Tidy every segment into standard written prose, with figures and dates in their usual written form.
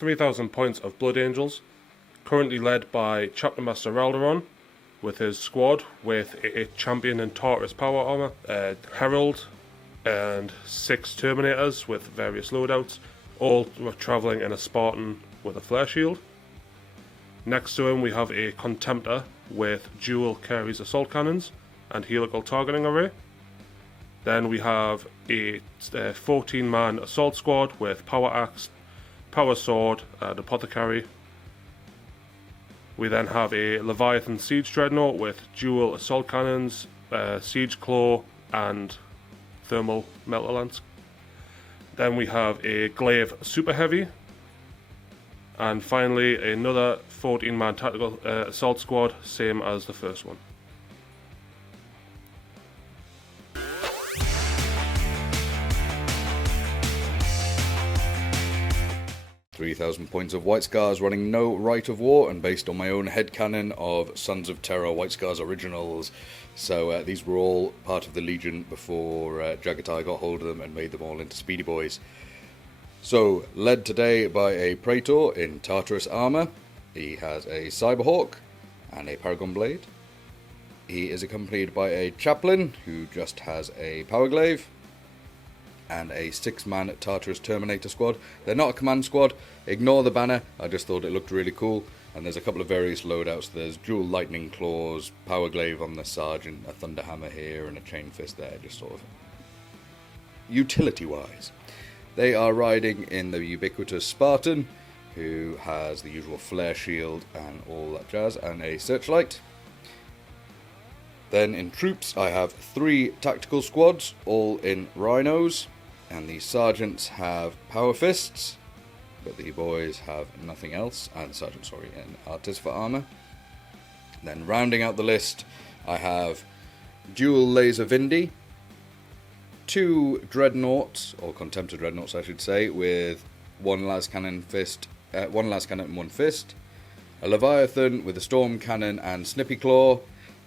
3,000 points of Blood Angels, currently led by Chapter Master Ralderon with his squad with a champion in Tartarus power armor, Herald, and 6 Terminators with various loadouts, all travelling in a Spartan with a flare shield. Next to him we have a Contemptor with dual Carries assault cannons and helical targeting array. Then we have a 14-man assault squad with power axe, power sword, and apothecary. We then have a Leviathan siege dreadnought with dual assault cannons, siege claw, and thermal melter lance. Then we have a glaive super heavy, and finally another 14-man tactical assault squad, same as the first one. 3,000 points of White Scars, running no Rite of War, and based on my own headcanon of Sons of Terror White Scars originals. So these were all part of the Legion before Jagatai got hold of them and made them all into Speedy Boys. So, led today by a Praetor in Tartarus armour. He has a Cyberhawk and a Paragon Blade. He is accompanied by a Chaplain who just has a Power Glaive and a 6-man Tartarus Terminator squad. They're not a command squad, ignore the banner, I just thought it looked really cool. And there's a couple of various loadouts. There's dual lightning claws, power glaive on the sergeant, a thunder hammer here, and a chain fist there, just sort of utility-wise. They are riding in the ubiquitous Spartan, who has the usual flare shield and all that jazz, and a searchlight. Then in troops, I have 3 tactical squads, all in rhinos, and the sergeants have power fists, but the boys have nothing else, and in artists for armour. Then rounding out the list, I have dual laser Vindi, 2 dreadnoughts, or Contemptor dreadnoughts I should say, with 1 las cannon and 1 fist, a Leviathan with a storm cannon and snippy claw,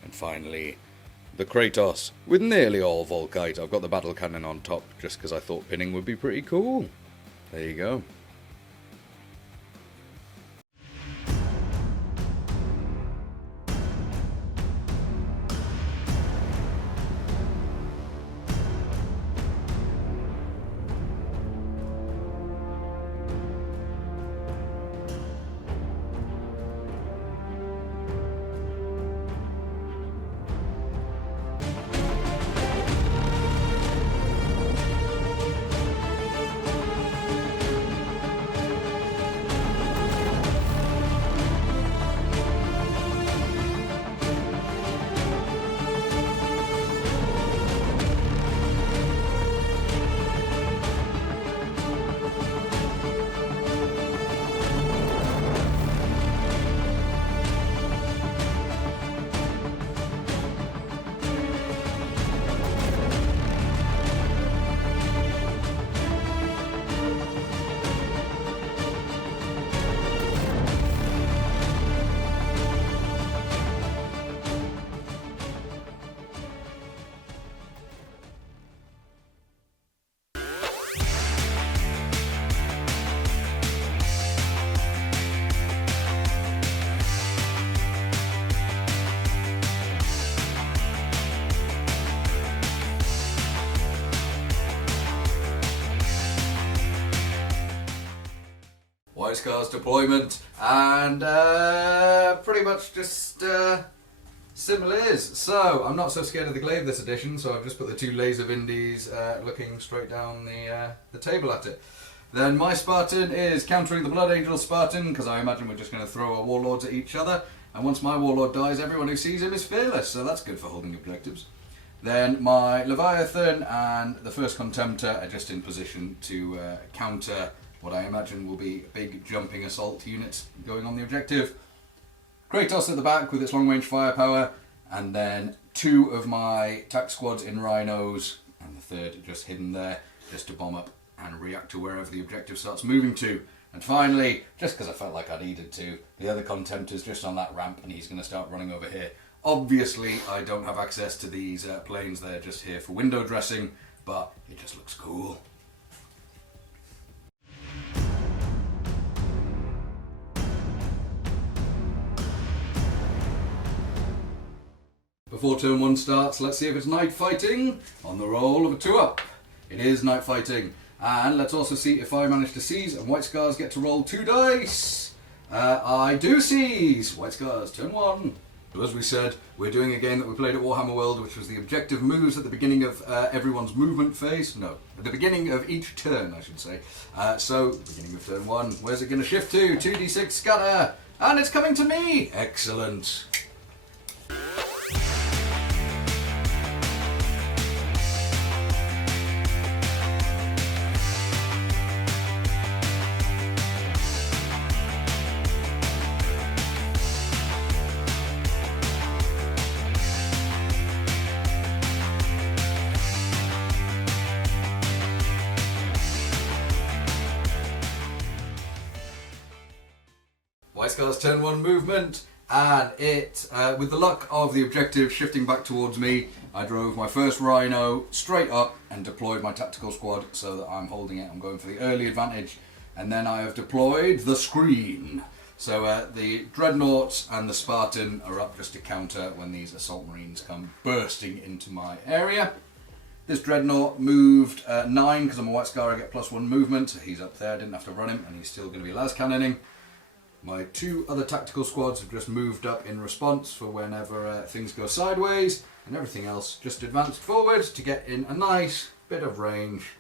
and finally the Kratos with nearly all Volkite. I've got the battle cannon on top just because I thought pinning would be pretty cool. There you go. White Scars deployment, and pretty much just similar is. So I'm not so scared of the glaive this edition, so I've just put the 2 laser Vindis looking straight down the table at it. Then my Spartan is countering the Blood Angel Spartan, because I imagine we're just going to throw our warlords at each other, and once my warlord dies, everyone who sees him is fearless, so that's good for holding objectives. Then my Leviathan and the first Contemptor are just in position to counter what I imagine will be big jumping assault units going on the objective. Kratos at the back with its long-range firepower, and then 2 of my tac squads in rhinos, and the 3rd just hidden there, just to bomb up and react to wherever the objective starts moving to. And finally, just because I felt like I needed to, the other Contemptor's just on that ramp, and he's going to start running over here. Obviously, I don't have access to these planes, they're just here for window dressing, but it just looks cool. before turn 1 starts, let's see if it's night fighting on the roll of a 2-up. It is night fighting. And let's also see if I manage to seize and White Scars get to roll 2 dice. I do seize. White Scars, turn 1. So as we said, we're doing a game that we played at Warhammer World, which was the objective moves at the beginning of everyone's movement phase. No, at the beginning of each turn, I should say. So, beginning of turn 1, where's it going to shift to? 2d6 scatter, and it's coming to me! Excellent. White Scars turn 1 movement, and it, with the luck of the objective shifting back towards me, I drove my first Rhino straight up and deployed my tactical squad so that I'm holding it. I'm going for the early advantage, and then I have deployed the screen. So the Dreadnoughts and the Spartan are up just to counter when these Assault Marines come bursting into my area. This Dreadnought moved 9 because I'm a White Scar, I get +1 movement. So he's up there, I didn't have to run him, and he's still going to be las cannoning. My 2 other tactical squads have just moved up in response for whenever things go sideways, and everything else just advanced forward to get in a nice bit of range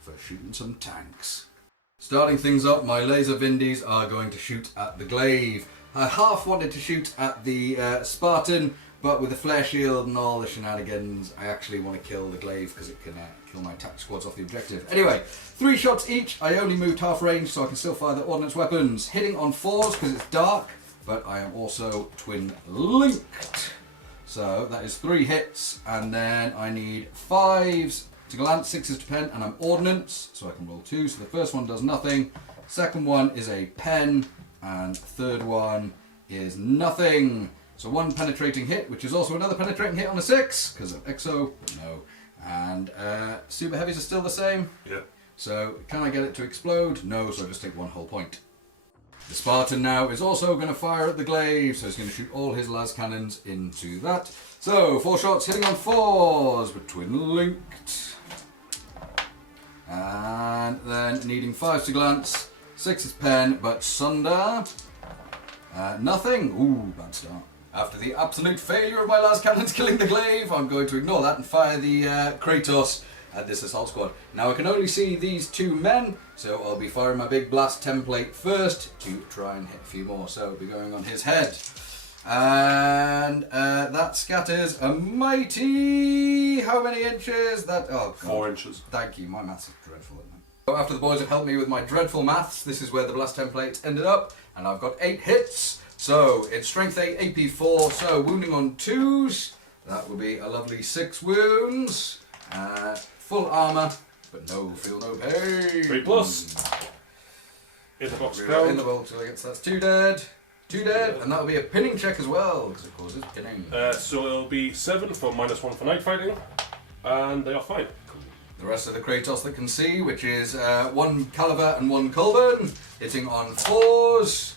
for shooting some tanks. Starting things up, my laser Vindies are going to shoot at the glaive. I half wanted to shoot at the Spartan, but with the flare shield and all the shenanigans, I actually want to kill the glaive because it can kill my attack squads off the objective. Anyway, 3 shots each. I only moved half range so I can still fire the ordnance weapons. Hitting on 4s because it's dark, but I am also twin linked. So that is 3 hits, and then I need 5s to glance, 6s to pen, and I'm ordnance, so I can roll 2. So the first one does nothing, second one is a pen, and third one is nothing. So 1 penetrating hit, which is also another penetrating hit on a 6, because of Exo, but no. And super heavies are still the same. Yeah. So can I get it to explode? No, so I just take 1 whole point. The Spartan now is also going to fire at the glaive, so he's going to shoot all his las cannons into that. So 4 shots hitting on 4s, but twin linked. And then needing 5s to glance, 6 is pen, but sunder. Nothing. Ooh, bad start. After the absolute failure of my last cannons killing the glaive, I'm going to ignore that and fire the Kratos at this assault squad. Now I can only see these 2 men, so I'll be firing my big blast template first to try and hit a few more. So I'll be going on his head. And that scatters a mighty... how many inches? That, oh God. 4 inches. Thank you, my maths is dreadful at the moment. So after the boys have helped me with my dreadful maths, this is where the blast template ended up, and I've got 8 hits. So it's strength 8, AP 4, so wounding on 2s, that will be a lovely 6 wounds. Full armour, but feel no pain. 3+. In the box In ground. the box, so I guess that's 2 dead. 2 dead, and that'll be a pinning check as well, because of course it's pinning. So it'll be 7 for -1 for night fighting, and they are fine. The rest of the Kratos that can see, which is 1 Caliber and 1 Colburn, hitting on 4s.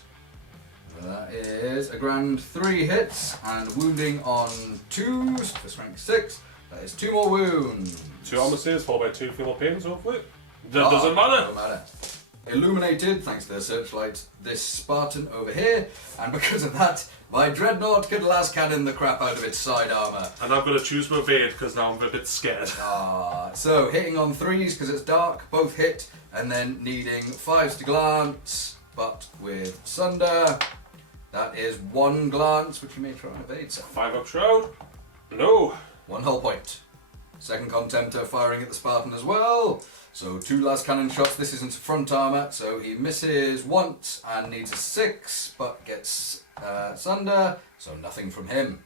That is a grand 3 hits, and wounding on 2s for strength 6. That is 2 more wounds. 2 armor saves followed by 2 feel of pains, hopefully. That doesn't matter. Doesn't matter. Illuminated, thanks to their searchlight, this Spartan over here, and because of that, my Dreadnought could las cannon the crap out of its side armour. And I'm going to choose to evade because now I'm a bit scared. So hitting on 3s because it's dark, both hit, and then needing 5s to glance, but with Sunder. That is 1 glance, which you may try and evade. 5-up shroud. No. 1 hull point. Second Contemptor firing at the Spartan as well. So 2 las cannon shots. This isn't front armour, so he misses once and needs a 6, but gets Sunder, so nothing from him.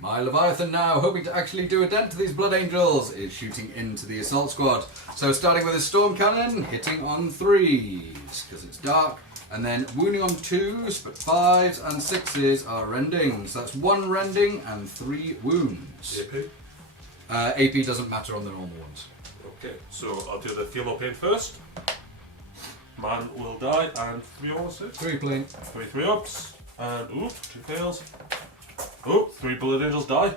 My Leviathan now, hoping to actually do a dent to these Blood Angels, is shooting into the assault squad. So starting with his Storm Cannon, hitting on 3s, because it's dark. And then wounding on 2s, but 5s and 6s are rending. So that's 1 rending and 3 wounds. AP? AP doesn't matter on the normal ones. Okay, so I'll do the feel no pain first. Man will die, and 3 armor saves. 3 plain. 3 3-ups, and 2 fails. 3 Blood Angels die.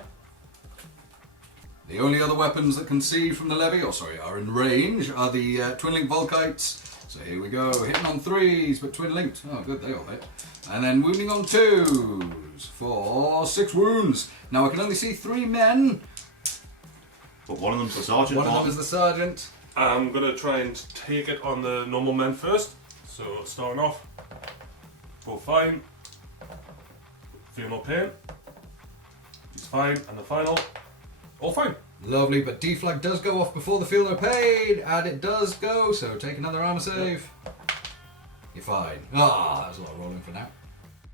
The only other weapons that can see from the levy, are in range, are the twin-link Volkites. So here we go, hitting on 3s, but twin-linked. Oh good, they all hit. And then wounding on 2s for 6 wounds. Now I can only see 3 men. But one of them's the sergeant. One of them is the sergeant. I'm going to try and take it on the normal men first. So starting off, all fine. Feel no pain. He's fine, and the final, all fine. Lovely, but D-flag does go off before the feel no pain, and it does go, so take another armor save. You're fine. That was a lot of rolling for now.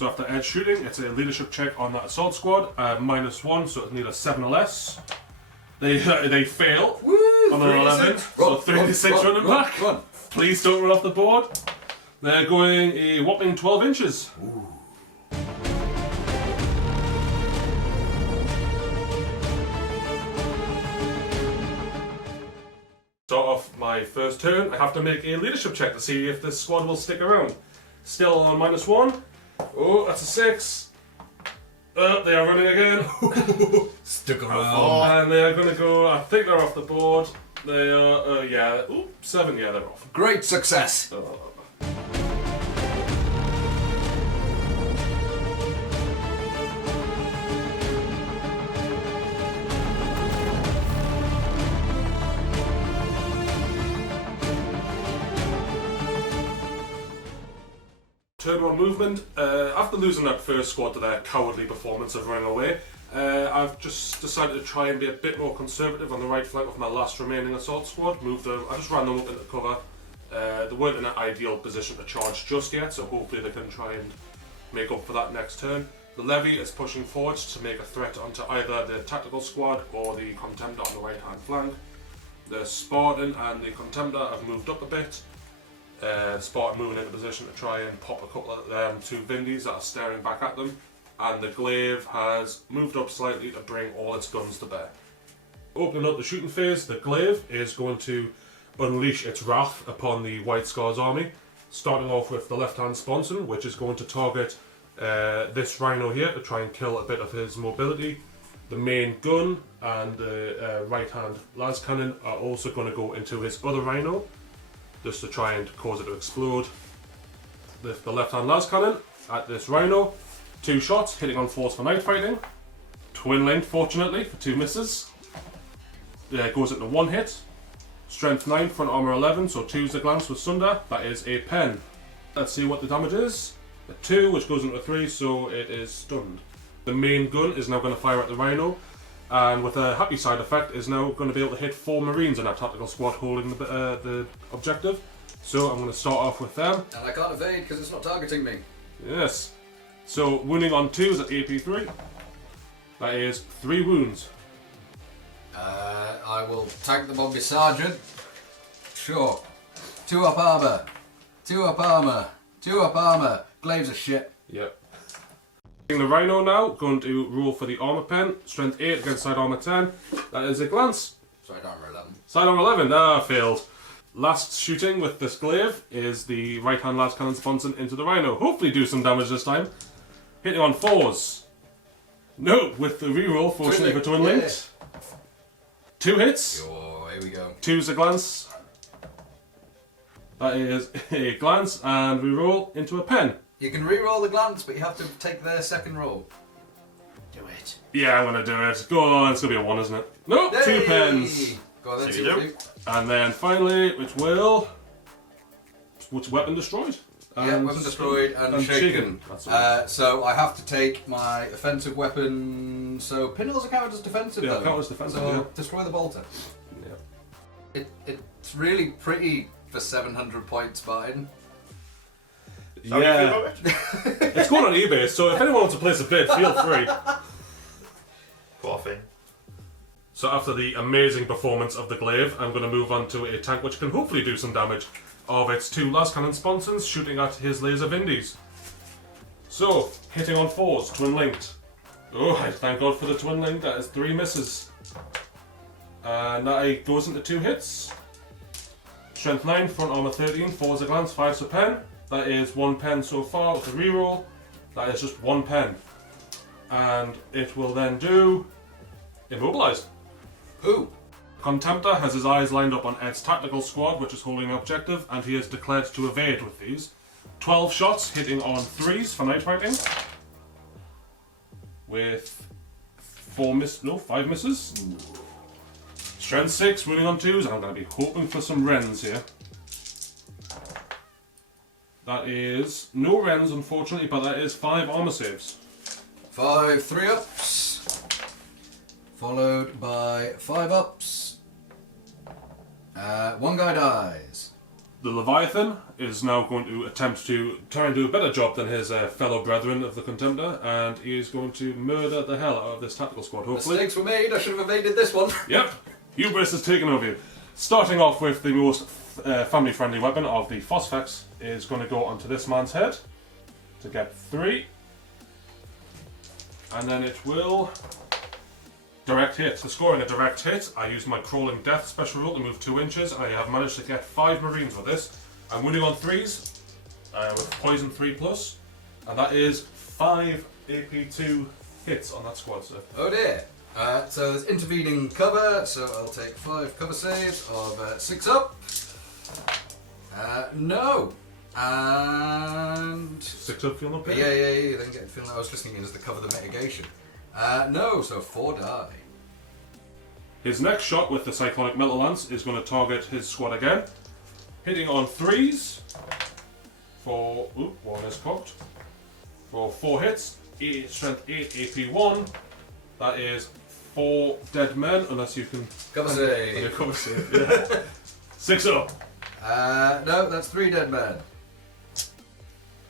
So after edge shooting, it's a leadership check on that assault squad, -1, so it's need a 7 or less. They fail. Woo! On an 11, so 36 running back. Run. Please don't run off the board. They're going a whopping 12 inches. Ooh. Start off my first turn, I have to make a leadership check to see if this squad will stick around. Still on -1. Oh, that's a 6. They are running again. Stick around. And they are going to go, I think they're off the board. They are, 7, yeah, they're off. Great success. Turn 1 movement. After losing that first squad to their cowardly performance of running away, I've just decided to try and be a bit more conservative on the right flank of my last remaining assault squad. I just ran them up into cover. They weren't in an ideal position to charge just yet, so hopefully they can try and make up for that next turn. The levy is pushing forward to make a threat onto either the tactical squad or the contemptor on the right hand flank. The Spartan and the contemptor have moved up a bit. Spartan moving into position to try and pop a couple of them 2 Vindies that are staring back at them, and the glaive has moved up slightly to bring all its guns to bear. Opening up the shooting phase, the glaive is going to unleash its wrath upon the White Scars army, starting off with the left hand sponson, which is going to target this rhino here to try and kill a bit of his mobility. The main gun and the right hand las cannon are also going to go into his other rhino, just to try and cause it to explode. With the left hand las cannon at this rhino, 2 shots hitting on force for night fighting. Twin length, fortunately, for 2 misses. Goes into 1 hit. Strength 9, front armor 11, so 2's a glance with Sunder. That is a pen. Let's see what the damage is. A 2, which goes into a 3, so it is stunned. The main gun is now going to fire at the rhino, and with a happy side effect is now going to be able to hit 4 marines in our tactical squad holding the objective. So I'm going to start off with them. And I can't evade because it's not targeting me. Yes. So wounding on 2 is at AP3. That is 3 wounds. I will tank them on my sergeant. Sure. 2 up armor. 2 up armor. 2 up armor. Glaives are shit. Yep. The rhino now, going to roll for the armor pen. Strength 8 against side armor 10. That is a glance. Side armor 11. Side armor 11. Failed. Last shooting with this glaive is the right hand las cannon sponson into the rhino. Hopefully do some damage this time. Hitting on 4s. No, with the reroll, fortunately for twin linked. 2 hits. Oh, here we go. 2's a glance. That is a glance, and reroll into a pen. You can re-roll the glance, but you have to take their second roll. Do it. Yeah, I'm gonna do it. Go on, it's gonna be a 1, isn't it? Nope, Hey! 2 pens. Go on, then, So see you what do. we do. And then finally, which weapon destroyed? Yeah, weapon destroyed and shaken. That's right. So I have to take my offensive weapon. So pinwheels are counted as defensive, Yeah, though. count as defensive, So yeah. destroy the bolter. Yeah. It's really pretty for 700 points, Biden. How do you feel about it? It's going on eBay, so if anyone wants to place a bid, feel free. Poor thing. So after the amazing performance of the glaive, I'm going to move on to a tank which can hopefully do some damage of its 2 las cannon sponsons shooting at his laser Vindies. So, hitting on 4s, twin linked. Oh, I thank God for the twin linked, that is 3 misses. And that goes into 2 hits. Strength 9, front armor 13, 4's a glance, 5's a pen. That is 1 pen so far with a reroll. That is just 1 pen. And it will then do immobilized. Ooh. Contemptor has his eyes lined up on Ed's tactical squad, which is holding an objective, and he has declared to evade with these. 12 shots hitting on 3s for night fighting. With 5 misses. Strength 6, running on 2s, and I'm going to be hoping for some Wrens here. That is no Wrens, unfortunately, but that is 5 armor saves. 5 3-ups. Followed by 5-ups. 1 guy dies. The Leviathan is now going to attempt to try and do a better job than his fellow brethren of the Contemptor, and he is going to murder the hell out of this tactical squad, hopefully. Mistakes were made, I should have evaded this one. Yep, hubris has taken over you. Starting off with the most family-friendly weapon of the Phosphex is going to go onto this man's head to get 3. And then it will direct hit. To scoring a direct hit, I used my Crawling Death special rule to move 2 inches, and I have managed to get 5 Marines with this. I'm winning on 3s with Poison 3+, and that is 5 AP2 hits on that squad, sir. Oh dear. So there's intervening cover, so I'll take 5 cover saves of 6 up. No. And 6 up, feeling okay? Yeah. Then get feeling. I was just thinking as the cover the mitigation. No, so 4 die. His next shot with the Cyclonic Metal Lance is going to target his squad again, hitting on 3s for 1 is cocked for 4 hits. Strength 8, AP1. That is 4 dead men, unless you can Cover save. Cover save. Yeah. 6 up. No, that's 3 dead men.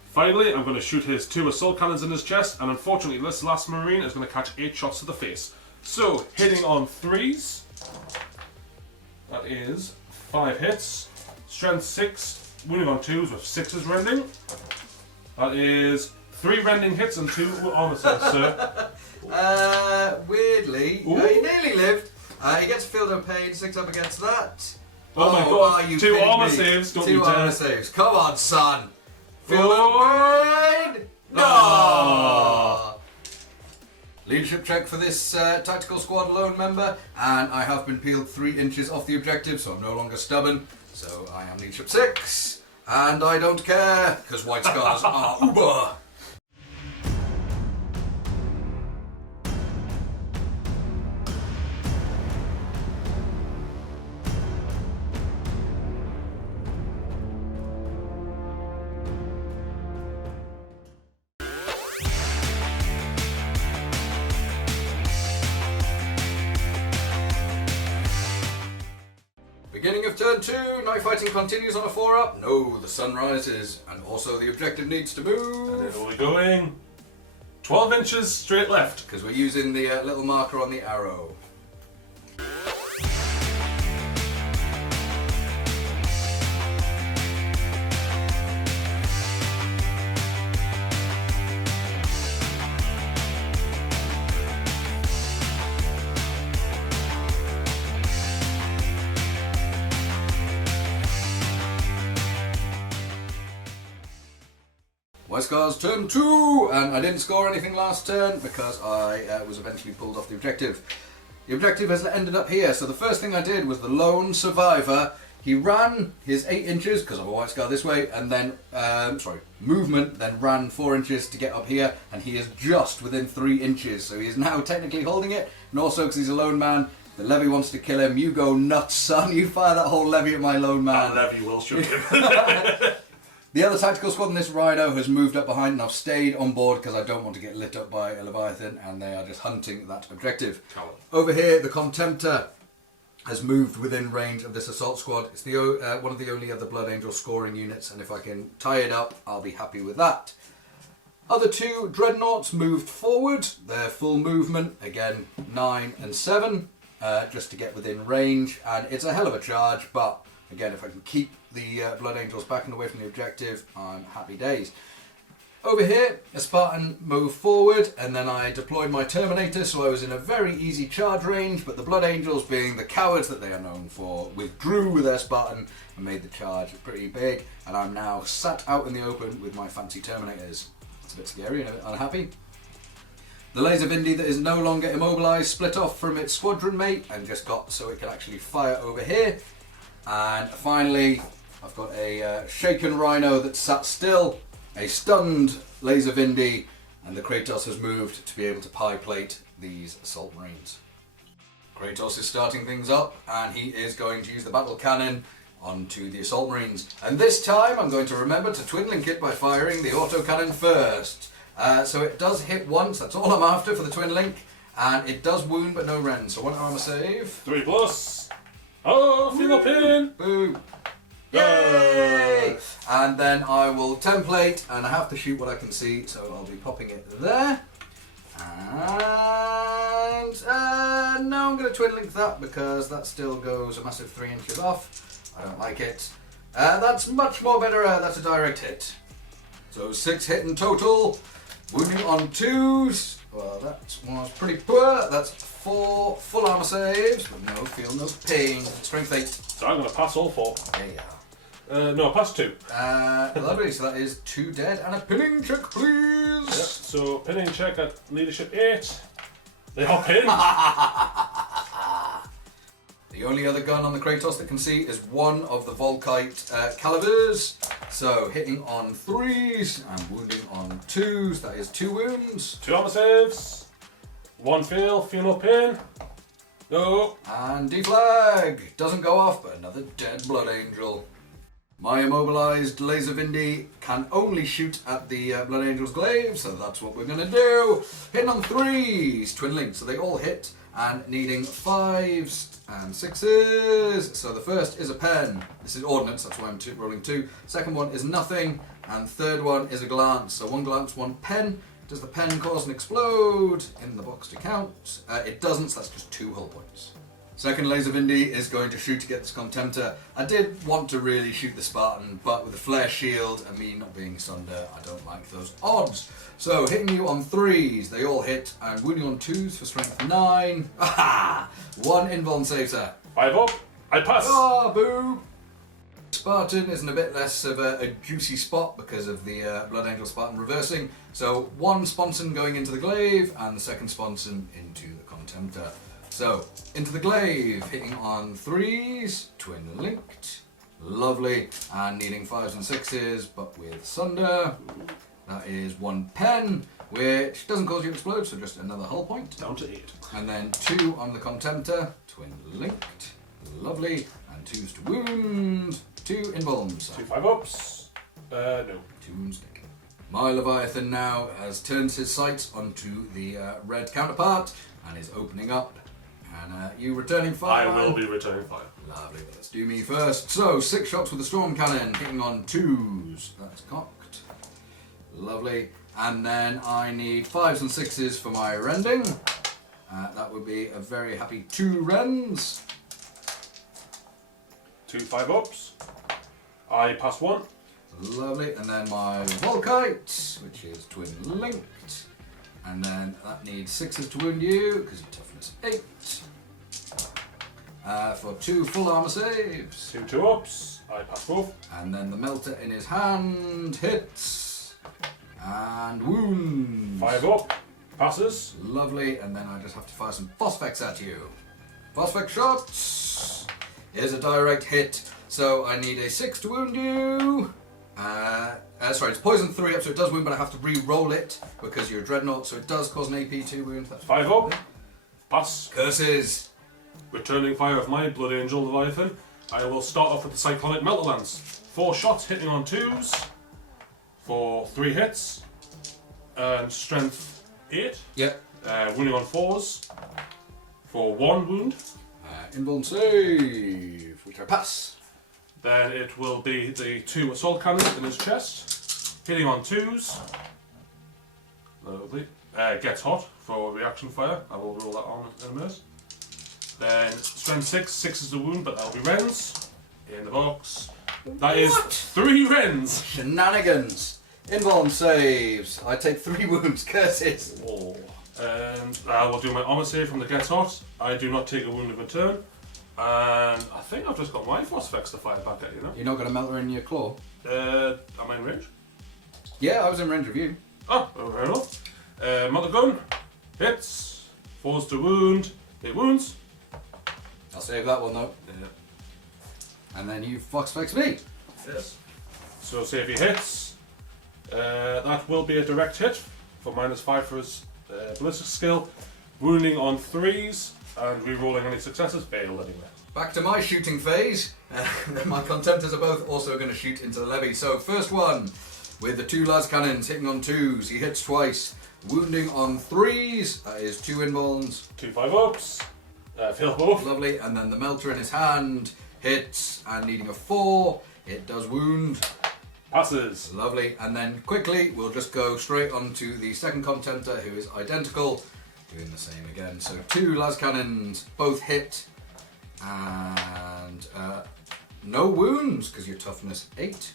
Finally, I'm going to shoot his 2 assault cannons in his chest, and unfortunately this last Marine is going to catch 8 shots to the face. So, hitting on 3s, that is 5 hits. Strength 6, wounding on 2s with 6s rending. That is 3 rending hits and 2 armor saves, sir. Weirdly, he nearly lived. He gets filled in pain, 6 up against that. Oh my god, are you 2 kidding armor me? saves, don't 2 you armor dare. saves. Come on, son. Feel Oh. the pain? No! Leadership check for this tactical squad lone member, and I have been peeled 3 inches off the objective, so I'm no longer stubborn. So I am leadership 6, and I don't care, because white scars are uber. Beginning of turn 2, night fighting continues on a 4-up. No, the sun rises, and also the objective needs to move. And then we're going 12 inches straight left. Because we're using the little marker on the arrow. Weiskar's turn 2, and I didn't score anything last turn because I was eventually pulled off the objective. The objective has ended up here, so the first thing I did was the lone survivor. He ran his 8 inches, because of a white scar this way, and then, movement, then ran 4 inches to get up here, and he is just within 3 inches, so he is now technically holding it, and also because he's a lone man, the levy wants to kill him. You go nuts, son, you fire that whole levy at my lone man. That levy will shoot him. The other tactical squad in this Rhino has moved up behind, and I've stayed on board because I don't want to get lit up by a Leviathan, and they are just hunting that objective. Coward. Over here, the Contemptor has moved within range of this assault squad. It's the one of the only other Blood Angel scoring units, and if I can tie it up, I'll be happy with that. Other 2 Dreadnoughts moved forward. Their full movement, again, 9 and 7, just to get within range, and it's a hell of a charge, but again, if I can keep the Blood Angels backing away from the objective, I'm happy days. Over here, a Spartan moved forward, and then I deployed my Terminator, so I was in a very easy charge range, but the Blood Angels, being the cowards that they are known for, withdrew with their Spartan and made the charge pretty big, and I'm now sat out in the open with my fancy Terminators. It's a bit scary and a bit unhappy. The laser Vindy that is no longer immobilised split off from its squadron mate and just got so it can actually fire over here. And finally, I've got a shaken Rhino that sat still, a stunned laser Vindy, and the Kratos has moved to be able to pie plate these assault marines. Kratos is starting things up and he is going to use the battle cannon onto the assault marines. And this time I'm going to remember to twin link it by firing the autocannon first. So it does hit once, that's all I'm after for the twin link, and it does wound but no rend, so 1 armor save. 3+. Oh, female pin! Boo! Yay! And then I will template, and I have to shoot what I can see, so I'll be popping it there. And no, I'm going to twin link that because that still goes a massive 3 inches off. I don't like it. That's much more better, that's a direct hit. So 6 hit in total. Wounding on 2s, well that was pretty poor. That's 4 full armor saves, but no, feel no pain. Strength 8. So I'm going to pass all 4. There you are. No, pass 2. Lovely, so that is 2 dead and a pinning check, please. Yep, so pinning check at leadership 8. They are pinned. The only other gun on the Kratos that can see is one of the Volkite calibers. So hitting on 3s and wounding on 2s, that is 2 wounds. 2 armor saves. 1 fail, no pin. No. And deflag doesn't go off, but another dead Blood Angel. My immobilized laser Vindy can only shoot at the Blood Angel's glaive, so that's what we're gonna do. Hitting on 3s, twin links, so they all hit, and needing 5s and 6s. So the first is a pen. This is ordnance, that's why I'm rolling 2. Second one is nothing, and third one is a glance. So 1 glance, 1 pen. Does the pen cause an explode? In the box to count. It doesn't, so that's just 2 hull points. Second laser Vindy is going to shoot to get this Contemptor. I did want to really shoot the Spartan, but with the flare shield and me not being Sunder, I don't like those odds. So hitting you on 3s, they all hit, and wounding on 2s for strength 9. Aha! 1 invuln save, sir. 5 up. I pass. Ah, boo! Spartan is in a bit less of a juicy spot because of the Blood Angel Spartan reversing. So 1 sponson going into the glaive, and the second sponson into the Contemptor. So, into the glaive, hitting on 3s, twin linked, lovely, and needing 5s and 6s, but with Sunder. That is 1 pen, which doesn't cause you to explode, so just another hull point. Down to 8. And then 2 on the Contemptor, twin linked, lovely, and 2s to wound, 2 invulns. 2 5-ups. No. 2 wounds stick. My Leviathan now has turned his sights onto the red counterpart, and is opening up. And you returning fire? I will be returning fire. Lovely, but let's do me first. So, 6 shots with the storm cannon, hitting on 2s. That's cocked. Lovely. And then I need 5s and 6s for my rending. That would be a very happy 2 rends. 2 5-ups. I pass 1. Lovely. And then my Volkite, which is twin linked. And then that needs 6s to wound you, because your toughness 8. For 2 full armor saves. 2 2-ups. I pass both. And then the melter in his hand hits. And wounds. 5 up. Passes. Lovely. And then I just have to fire some phosphex at you. Phosphex shots. Here's a direct hit. So I need a 6 to wound you. Sorry, it's poison 3 up, so it does wound, but I have to re-roll it because you're a dreadnought, so it does cause an AP 2 wound. That's 5 up. Pass. Curses. Returning fire of my Blood Angel Leviathan. I will start off with the Cyclonic Melter Lance. 4 shots hitting on 2s for 3 hits. And strength 8. Yep. Wounding on 4s for 1 wound. Invuln save, which I pass. Then it will be the 2 assault cannons in his chest. Hitting on 2s. Lovely. Gets hot for reaction fire. I will roll that on in a minute. Then strength 6. 6 is the wound, but that'll be rends. In the box. That is 3 rends. Shenanigans. Invuln saves. I take 3 wounds. Curses. Oh. And I will do my armor save from the Gets Hot. I do not take a wound in return. And I think I've just got my Phosphex to fire back at you now. You're not going to melt her in your claw? Am I in range? Yeah, I was in range of you. Oh, fair enough. Mother gun. opposed to wound, it wounds. I'll save that one though. Yeah. And then you fox fix me. Yes. So say if he hits, that will be a direct hit for -5 for his ballistic skill. Wounding on 3s and re-rolling any successes failed anyway. Back to my shooting phase. My contemptors are both also going to shoot into the levy. So first one with the 2 las cannons hitting on 2s. He hits twice. Wounding on 3s. That is 2 invulns. 2 5-ups. Fail both. Lovely. And then the melter in his hand hits and needing a 4. It does wound. Passes. Lovely. And then quickly we'll just go straight on to the second contemptor who is identical. Doing the same again. So 2 las cannons, both hit. And no wounds because your toughness 8.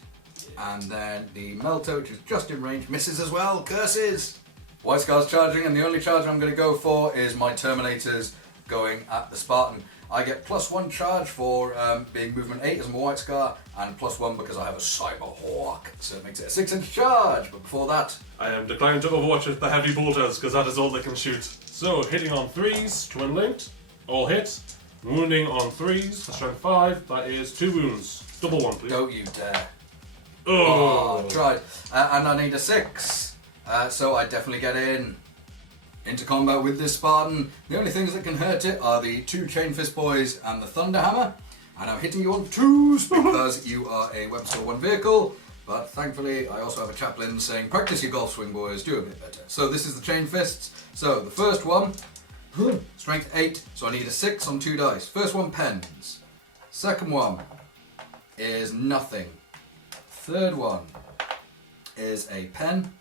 And then the melter, which is just in range, misses as well. Curses! White Scar's charging, and the only charge I'm going to go for is my Terminators going at the Spartan. I get +1 charge for being movement 8 as my White Scar, and +1 because I have a Cyber Hawk. So it makes it a 6-inch charge, but before that... I am declining to overwatch with the heavy bolters because that is all they can shoot. So hitting on 3s, twin linked, all hit. Wounding on 3s for strength 5, that is 2 wounds. Double 1, please. Don't you dare. Oh, tried. And I need a 6. So I definitely get into combat with this Spartan. The only things that can hurt it are the 2 Chain Fist Boys and the Thunder Hammer. And I'm hitting you on 2s because you are a Weapon Store 1 vehicle. But thankfully, I also have a chaplain saying, practice your golf swing, boys, do a bit better. So this is the Chain Fists. So the first one, strength 8, so I need a 6 on 2 dice. First one, pens. Second one is nothing. Third one is a pen.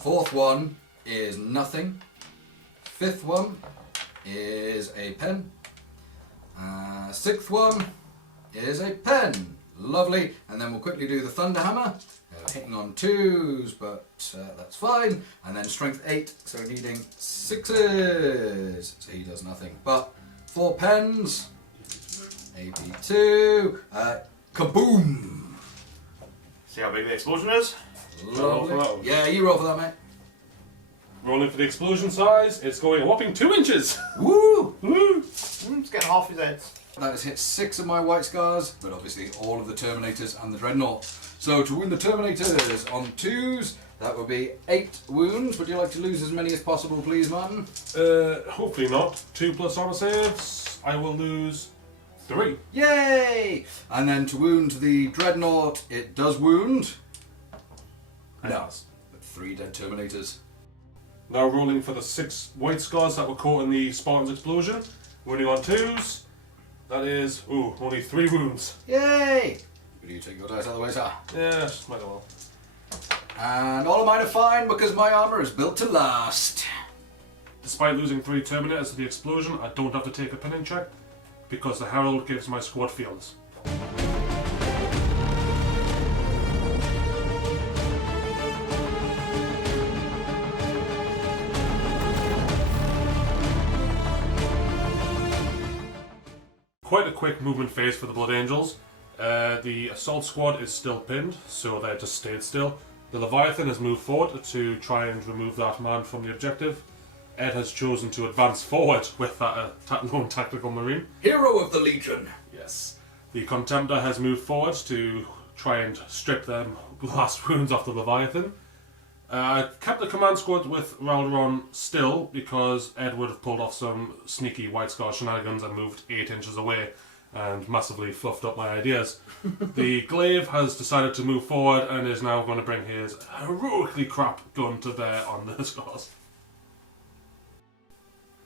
Fourth one is nothing. Fifth one is a pen. Sixth one is a pen. Lovely. And then we'll quickly do the Thunder Hammer. Hitting on 2s, but that's fine. And then strength 8, so needing 6s. So he does nothing. But 4 pens. AP2. Kaboom! See how big the explosion is? Lovely. Yeah, you roll for that, mate. Rolling for the explosion size, it's going a whopping 2 inches. Woo! Woo! It's getting half his heads. That has hit 6 of my White Scars, but obviously all of the Terminators and the Dreadnought. So to wound the Terminators on 2s, that would be 8 wounds. Would you like to lose as many as possible, please, Martin? Hopefully not. 2 plus armor saves, I will lose 3. Yay! And then to wound the Dreadnought, it does wound. No, but 3 dead Terminators. Now rolling for the 6 White Scars that were caught in the Spartan's explosion. Wounding on 2s. That is, only 3 wounds. Yay! Will you take your dice out of the way, sir? Yes, might as well. And all of mine are fine because my armour is built to last. Despite losing 3 Terminators to the explosion, I don't have to take a pinning check because the Herald gives my squad fearless. Quite a quick movement phase for the Blood Angels. The assault squad is still pinned, so they just stayed still. The Leviathan has moved forward to try and remove that man from the objective. Ed has chosen to advance forward with that lone tactical marine. Hero of the Legion. Yes. The Contemptor has moved forward to try and strip them last wounds off the Leviathan. Kept the command squad with Ralderon still because Ed would have pulled off some sneaky White Scar shenanigans and moved 8 inches away and massively fluffed up my ideas. The Glaive has decided to move forward and is now going to bring his heroically crap gun to bear on the Scars.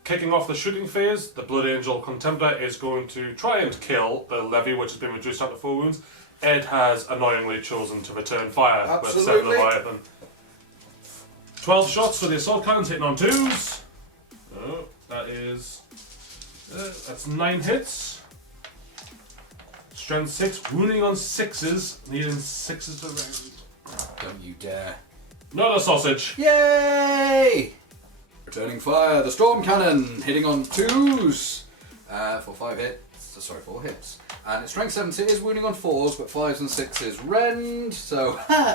Kicking off the shooting phase, the Blood Angel Contemptor is going to try and kill the Levy, which has been reduced down to 4 wounds. Ed has annoyingly chosen to return fire with said Leviathan. 12 shots for the assault cannons hitting on 2s. Oh, that is... that's 9 hits. Strength 6, wounding on 6s, needing 6s to round. Don't you dare. Not a sausage. Yay! Returning fire, the Storm Cannon, hitting on 2s for 4 hits. And its strength 7 is wounding on 4s, but 5s and 6s rend, so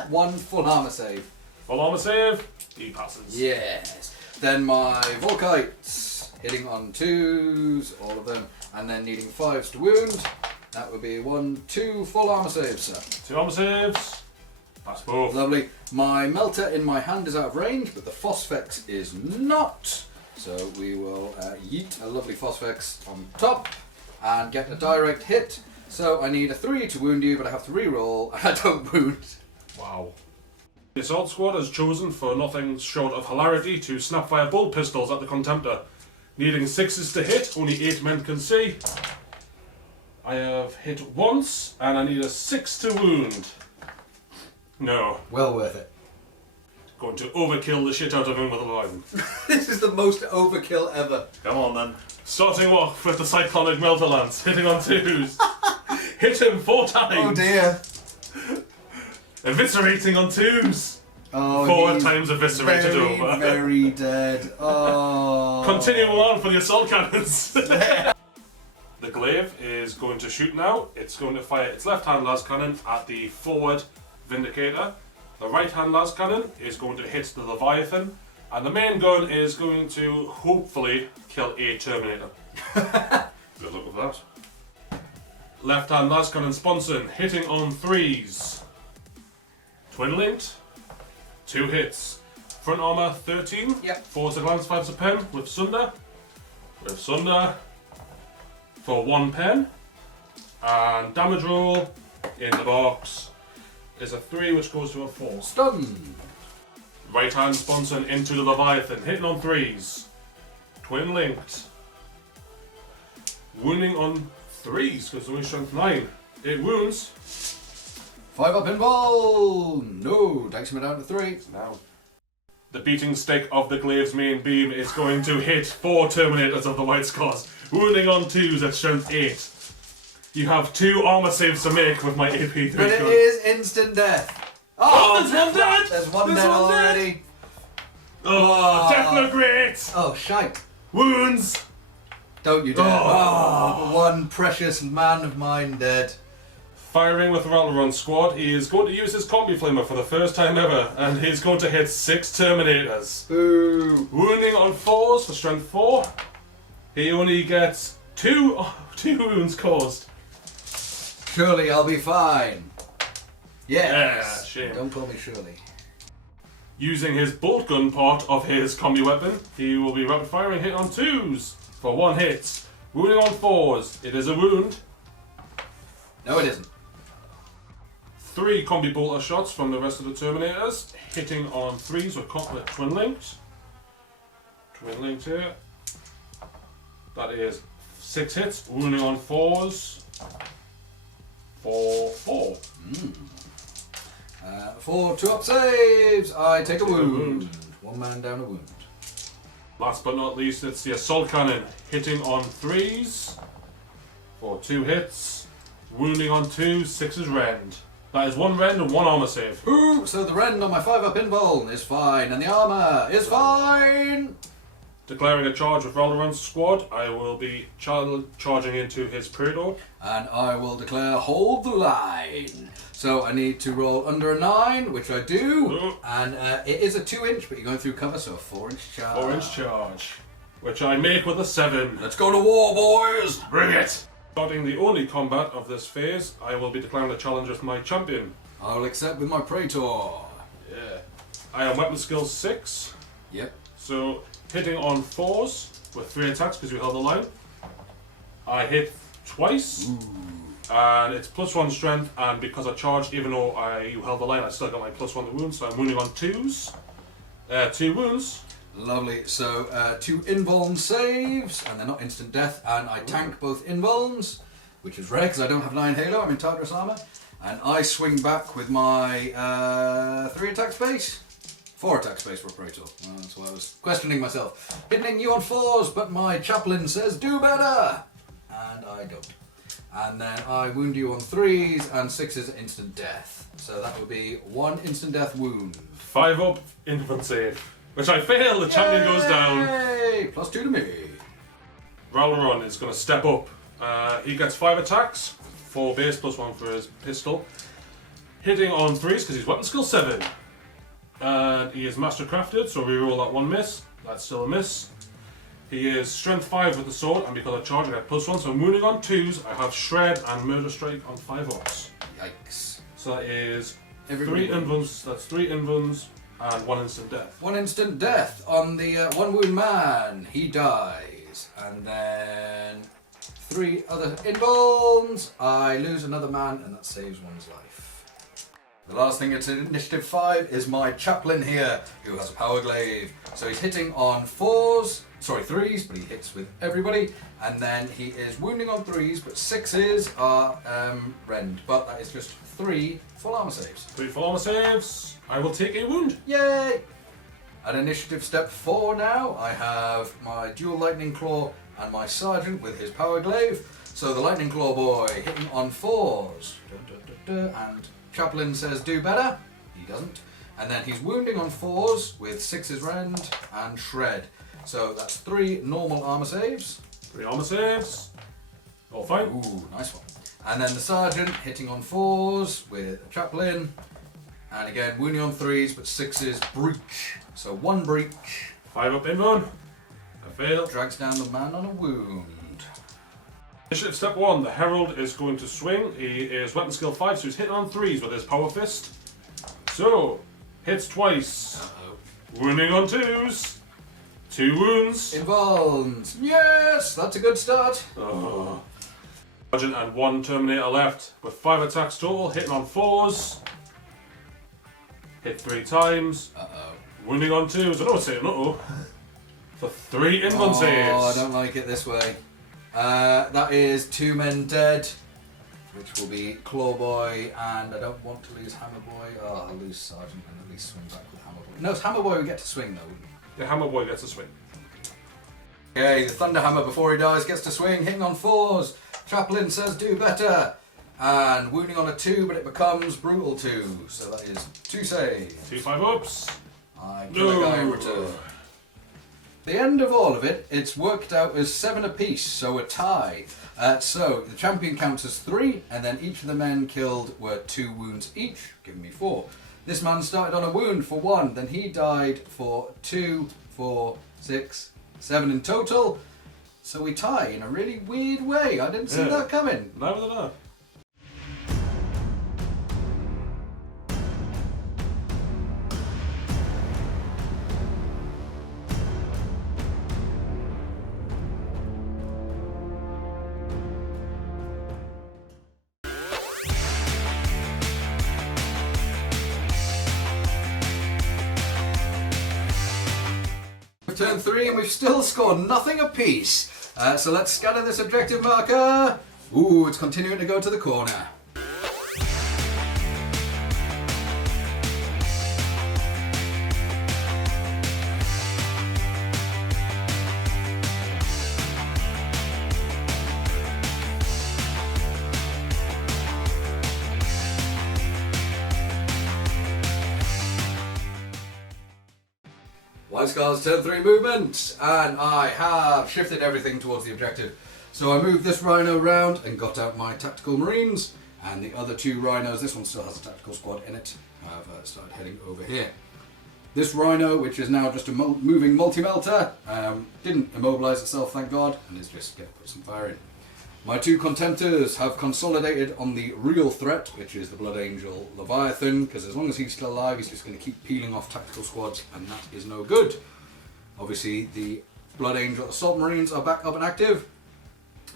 1 full armour save. Full armor save, he passes. Yes. Then my Volkites, hitting on 2s, all of them, and then needing 5s to wound. That would be 1, 2 full armor saves, sir. 2 armor saves. That's both. Lovely. My Melter in my hand is out of range, but the Phosphex is not. So we will yeet a lovely Phosphex on top and get a direct hit. So I need a 3 to wound you, but I have to re-roll and I don't wound. Wow. The assault squad has chosen, for nothing short of hilarity, to snapfire bolt pistols at the Contemptor. Needing 6s to hit, only 8 men can see. I have hit once, and I need a 6 to wound. No. Well worth it. Going to overkill the shit out of him with a line. This is the most overkill ever. Come on then. Starting off with the Cyclonic Melter Lance, hitting on 2s. Hit him 4 times. Oh dear. Eviscerating on 2s. Oh, 4 times eviscerated very, over. very dead. Oh. Continuing on for the assault cannons. The glaive is going to shoot now. It's going to fire its left hand las cannon at the forward Vindicator. The right hand las cannon is going to hit the Leviathan. And the main gun is going to hopefully kill a Terminator. Good luck with that. Left hand las cannon sponson hitting on 3s. Twin linked. 2 hits. Front armor 13. Yep. 4 to glance, 5 to pen with Sunder. With Sunder for 1 pen. And damage roll in the box is a 3, which goes to a 4. Stun. Right hand sponson into the Leviathan, hitting on 3s. Twin linked. Wounding on 3s, because only strength 9. It wounds. 5 up in ball. No, takes me down to 3. Now, the beating stick of the glaive's main beam is going to hit 4 Terminators of the White Scars, wounding on 2s at strength 8. You have 2 armor saves to make with my AP3 But it gun. is instant death. Oh, there's one dead! There's one There's dead one dead! already. Oh, Defner great! Oh, shite. Wounds! Don't you dare. Oh. Oh, one precious man of mine dead. Firing with the Ralderon squad, he is going to use his Combi Flamer for the first time ever, and he's going to hit 6 Terminators. Boo. Wounding on 4s for strength 4. He only gets 2 wounds caused. Surely I'll be fine. Yes. Yeah, shame. Don't call me Shirley. Using his bolt gun part of his combi weapon, he will be rapid firing hit on 2s for 1 hit. Wounding on 4s, it is a wound. No, it isn't. 3 combi bolter shots from the rest of the Terminators, hitting on 3s with twin linked. Twin linked here. That is 6 hits, wounding on 4s for 4. For 2 up saves, I take a Take a wound. wound. 1 man down a wound. Last but not least, it's the assault cannon hitting on 3s for 2 hits, wounding on 2s, 6 is rend. That is 1 rend and 1 armor save. Ooh, so the rend on my 5 up invuln is fine, and the armor is fine. Declaring a charge with Ralderon's squad, I will be charging into his Praetor. And I will declare hold the line. So I need to roll under a 9, which I do. Ooh. And it is a 2-inch, but you're going through cover, so a 4-inch charge. 4-inch charge, which I make with a 7. Let's go to war, boys! Bring it! Starting the only combat of this phase, I will be declaring a challenge with my champion. I'll accept with my Praetor. Yeah. I am weapon skill 6, Yep. so hitting on 4s with 3 attacks because you held the line. I hit twice, and it's +1 strength, and because I charged, even though you held the line, I still got my +1 to wounds, so I'm wounding on 2s. 2 wounds. Lovely. So 2 invuln saves, and they're not instant death, and I tank both invulns, which is rare because I don't have 9 Halo, I'm in Tartarus armor. And I swing back with my 3 attack space. 4 attack space for a Praetor. Well, that's why I was questioning myself. Hitting you on 4s, but my chaplain says do better! And I don't. And then I wound you on 3s, and 6 is instant death. So that would be 1 instant death wound. 5 up, infant save. Which I fail, the champion goes down. Yay! +2 to me. Ralderon is going to step up. He gets 5 attacks, 4 base +1 for his pistol. Hitting on 3s because he's weapon skill 7. And he is mastercrafted, so we roll that one miss. That's still a miss. He is strength 5 with the sword, and because I charge, I get +1. So wounding on 2s, I have shred and murder strike on 5 orcs. Yikes. So that is Everybody 3 invuns. That's 3 invuns and 1 instant death. 1 instant death on the 1 wound man. He dies. And then 3 other invuns. I lose another man, and that saves one's life. The last thing it's in initiative 5 is my chaplain here, who has a power glaive. So he's hitting on 3s, but he hits with everybody. And then he is wounding on 3s, but 6s are rend. But that is just 3 full armor saves. 3 full armor saves. I will take a wound. Yay! At initiative step 4 now, I have my dual lightning claw and my sergeant with his power glaive. So the lightning claw boy hitting on 4s. And chaplain says do better. He doesn't. And then he's wounding on 4s with 6s rend and shred. So that's 3 normal armor saves. 3 armor saves. All fine. Ooh, nice one. And then the sergeant hitting on 4s with a chaplain. And again, wounding on 3s, but 6s breach. So 1 breach. 5 up invuln. I fail. Drags down the man on a wound. Initiative step 1, the Herald is going to swing. He is weapon skill 5, so he's hitting on 3s with his power fist. So, hits twice. Uh-oh. Wounding on 2s. 2 wounds. Invulns. Yes, that's a good start. Oh. Sergeant and 1 Terminator left with 5 attacks total, hitting on 4s. Hit 3 times. Uh-oh. Wounding on 2s. I don't say uh-oh. For 3 invuln saves. Oh, I don't like it this way. That is 2 men dead, which will be Clawboy, and I don't want to lose Hammerboy. Oh, I'll lose Sergeant and at least swing back with Hammerboy. No, it's Hammerboy we get to swing though, wouldn't we? The Hammer Boy gets a swing. Okay, the Thunderhammer before he dies gets to swing, hitting on 4s. Chaplain says do better. And wounding on a 2, but it becomes brutal 2. So that is 2 saves. 2 5-ups. I kill a guy in return. The end of all of it, it's worked out as 7 apiece, so a tie. So the champion counts as 3, and then each of the men killed were 2 wounds each, giving me 4. This man started on a wound for 1, then he died for 2, 4, 6, 7 in total. So we tie in a really weird way. I didn't see that coming. Neither did I. Turn 3 and we've still scored nothing apiece. So let's scatter this objective marker. Ooh, it's continuing to go to the corner. White Scar's turn 3 movement, and I have shifted everything towards the objective. So I moved this rhino round and got out my tactical marines, and the other 2 rhinos, this one still has a tactical squad in it, I've started heading over here. This rhino, which is now just a moving multi-melter, didn't immobilise itself, thank God, and is just going to put some fire in. My 2 contemptors have consolidated on the real threat, which is the Blood Angel Leviathan, because as long as he's still alive, he's just going to keep peeling off tactical squads, and that is no good. Obviously, the Blood Angel Assault Marines are back up and active.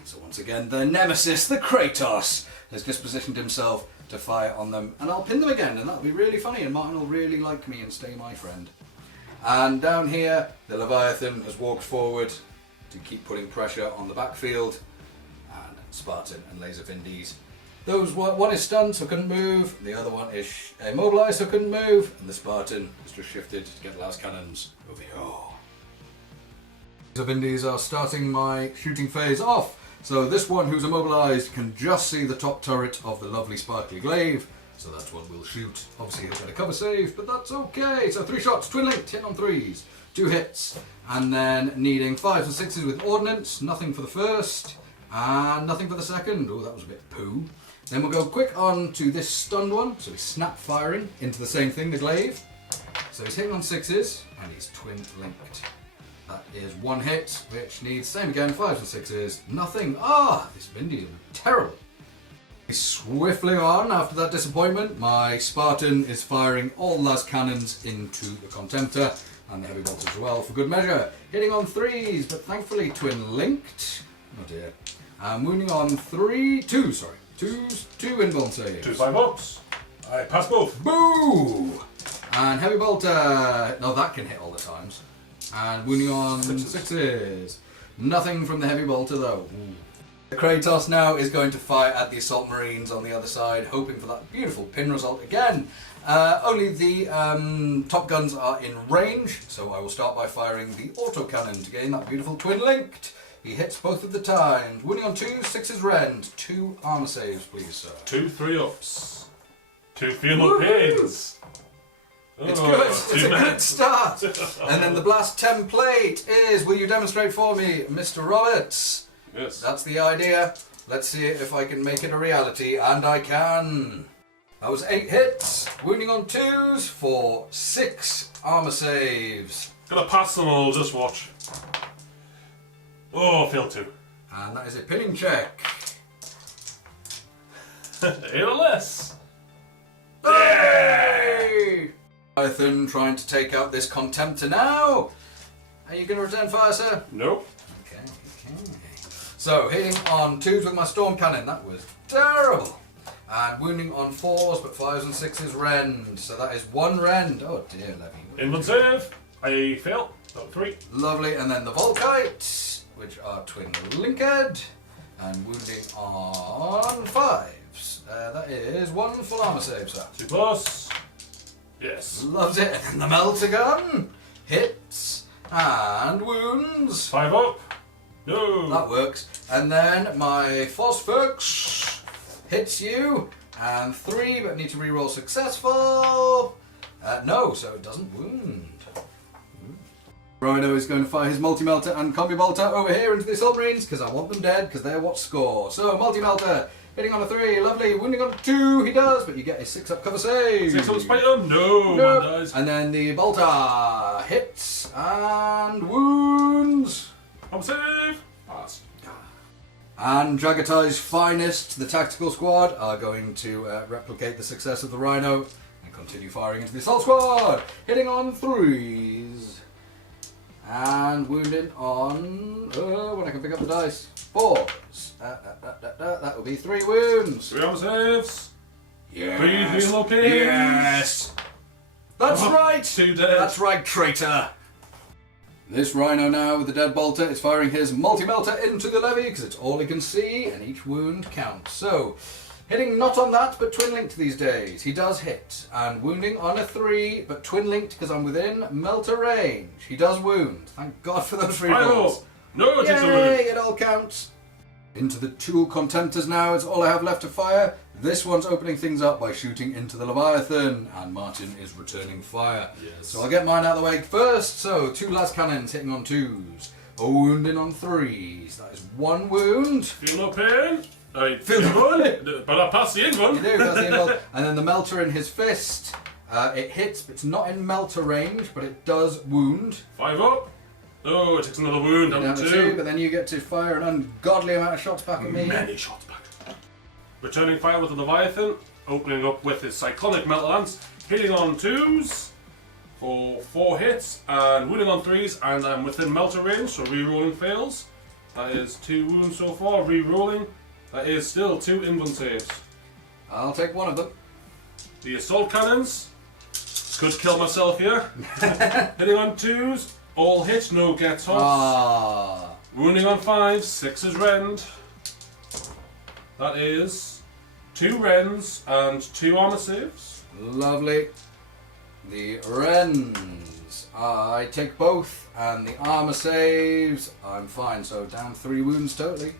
So once again, the nemesis, the Kratos, has just positioned himself to fire on them, and I'll pin them again, and that'll be really funny, and Martin will really like me and stay my friend. And down here, the Leviathan has walked forward to keep putting pressure on the backfield. Spartan and Laser Vindies. One is stunned, so couldn't move. The other one is immobilized, so couldn't move. And the Spartan has just shifted to get last cannons over here. Laser Vindies are starting my shooting phase off. So this one who's immobilized can just see the top turret of the lovely sparkly glaive. So that's what we'll shoot. Obviously he'll get a cover save, but that's okay. So 3 shots, twin linked, hit on 3s. 2 hits. And then needing 5s and 6s with ordnance. Nothing for the first. And nothing for the second. Oh, that was a bit poo. Then we'll go quick on to this stunned one. So we snap firing into the same thing, the glaive. So he's hitting on 6s, and he's twin linked. That is 1 hit, which needs, same again, 5s and 6s, nothing. This Vindy is terrible. Swiftly on, after that disappointment, my Spartan is firing all las cannons into the Contemptor, and the heavy bolts as well, for good measure. Hitting on 3s, but thankfully twin linked. Oh dear. Wounding on 2s, 2 invuln saves. 2 5-ups. I pass both. Boo! And heavy bolter. No, that can hit all the times. And wounding on 6s. Nothing from the heavy bolter though. Kratos now is going to fire at the Assault Marines on the other side, hoping for that beautiful pin result again. Only the top guns are in range, so I will start by firing the autocannon to gain that beautiful twin linked. He hits both of the times. Wounding on 2s, 6s rend. 2 armor saves, please, sir. 2 3-ups. 2 feel up pins. It's good. It's a good start. And then the blast template is, will you demonstrate for me, Mr. Roberts? Yes. That's the idea. Let's see if I can make it a reality, and I can. That was 8 hits. Wounding on 2s for 6 armor saves. Gonna pass them all, just watch. Oh, failed 2. And that is a pinning check. 8 or less. Hey! Python trying to take out this Contemptor now. Are you going to return fire, sir? Nope. Okay. So, hitting on 2s with my Storm Cannon. That was terrible. And wounding on 4s, but 5s and 6s rend. So that is 1 rend. Oh dear, Levy. Invuln save. I fail. Got 3. Lovely. And then the Volkite, which are twin linked. And wounding on 5s. That is 1 full armor save, sir. 2 plus. Yes. Loves it. And then the Melter Gun hits and wounds. 5 up. No. That works. And then my Phosphorus hits you. And 3, but need to reroll successful. No, so it doesn't wound. Rhino is going to fire his Multi-Melter and Combi Bolter over here into the Assault Marines because I want them dead because they're what score. So, Multi-Melter hitting on a 3, lovely. Wounding on a 2, he does, but you get a 6-up cover save. 6 up spider? No, Nope. man dies. And then the Bolter hits and wounds. I'm save. Pass. And Dragatai's finest, the tactical squad, are going to replicate the success of the Rhino and continue firing into the assault squad. Hitting on 3s. And wounded on, when I can pick up the dice, 4s. That will be 3 wounds. 3 armor saves. Yes. 3 relocating. Yes. That's right. 2 dead. That's right, traitor. This Rhino now with the dead bolter is firing his multi-melter into the levy because it's all he can see and each wound counts. So, hitting not on that but twin-linked these days. He does hit. And wounding on a 3 but twin-linked because I'm within melter range. He does wound. Thank God for those rerolls. No, it takes a wound. Yay, it all counts. Into the tool Contemptors now is all I have left to fire. This one's opening things up by shooting into the Leviathan, and Martin is returning fire. Yes. So I'll get mine out of the way first. So 2 las cannons hitting on 2s, a wounding on 3s. That is 1 wound. Feel no pain. I Feel no pain. But I passed the invuln. You do, that's the invuln. And then the melter in his fist. It hits, but it's not in melter range, but it does wound. 5 up. Oh, it takes another wound. Down I'm to 2. 2, but then you get to fire an ungodly amount of shots back at me. Many shots back. Returning fire with the Leviathan, opening up with his Cyclonic Metal Lance, hitting on 2s for 4 hits, and wounding on 3s, and I'm within melter range, so re-rolling fails. That is 2 wounds so far, re-rolling. That is still 2 invuln saves. I'll take one of them. The Assault Cannons, could kill myself here. Hitting on 2s, all hits, no gets off. Wounding on 5s, 6 is rend. That is 2 rends and 2 armor saves. Lovely. The rends. I take both, and the armor saves. I'm fine, so down 3 wounds totally.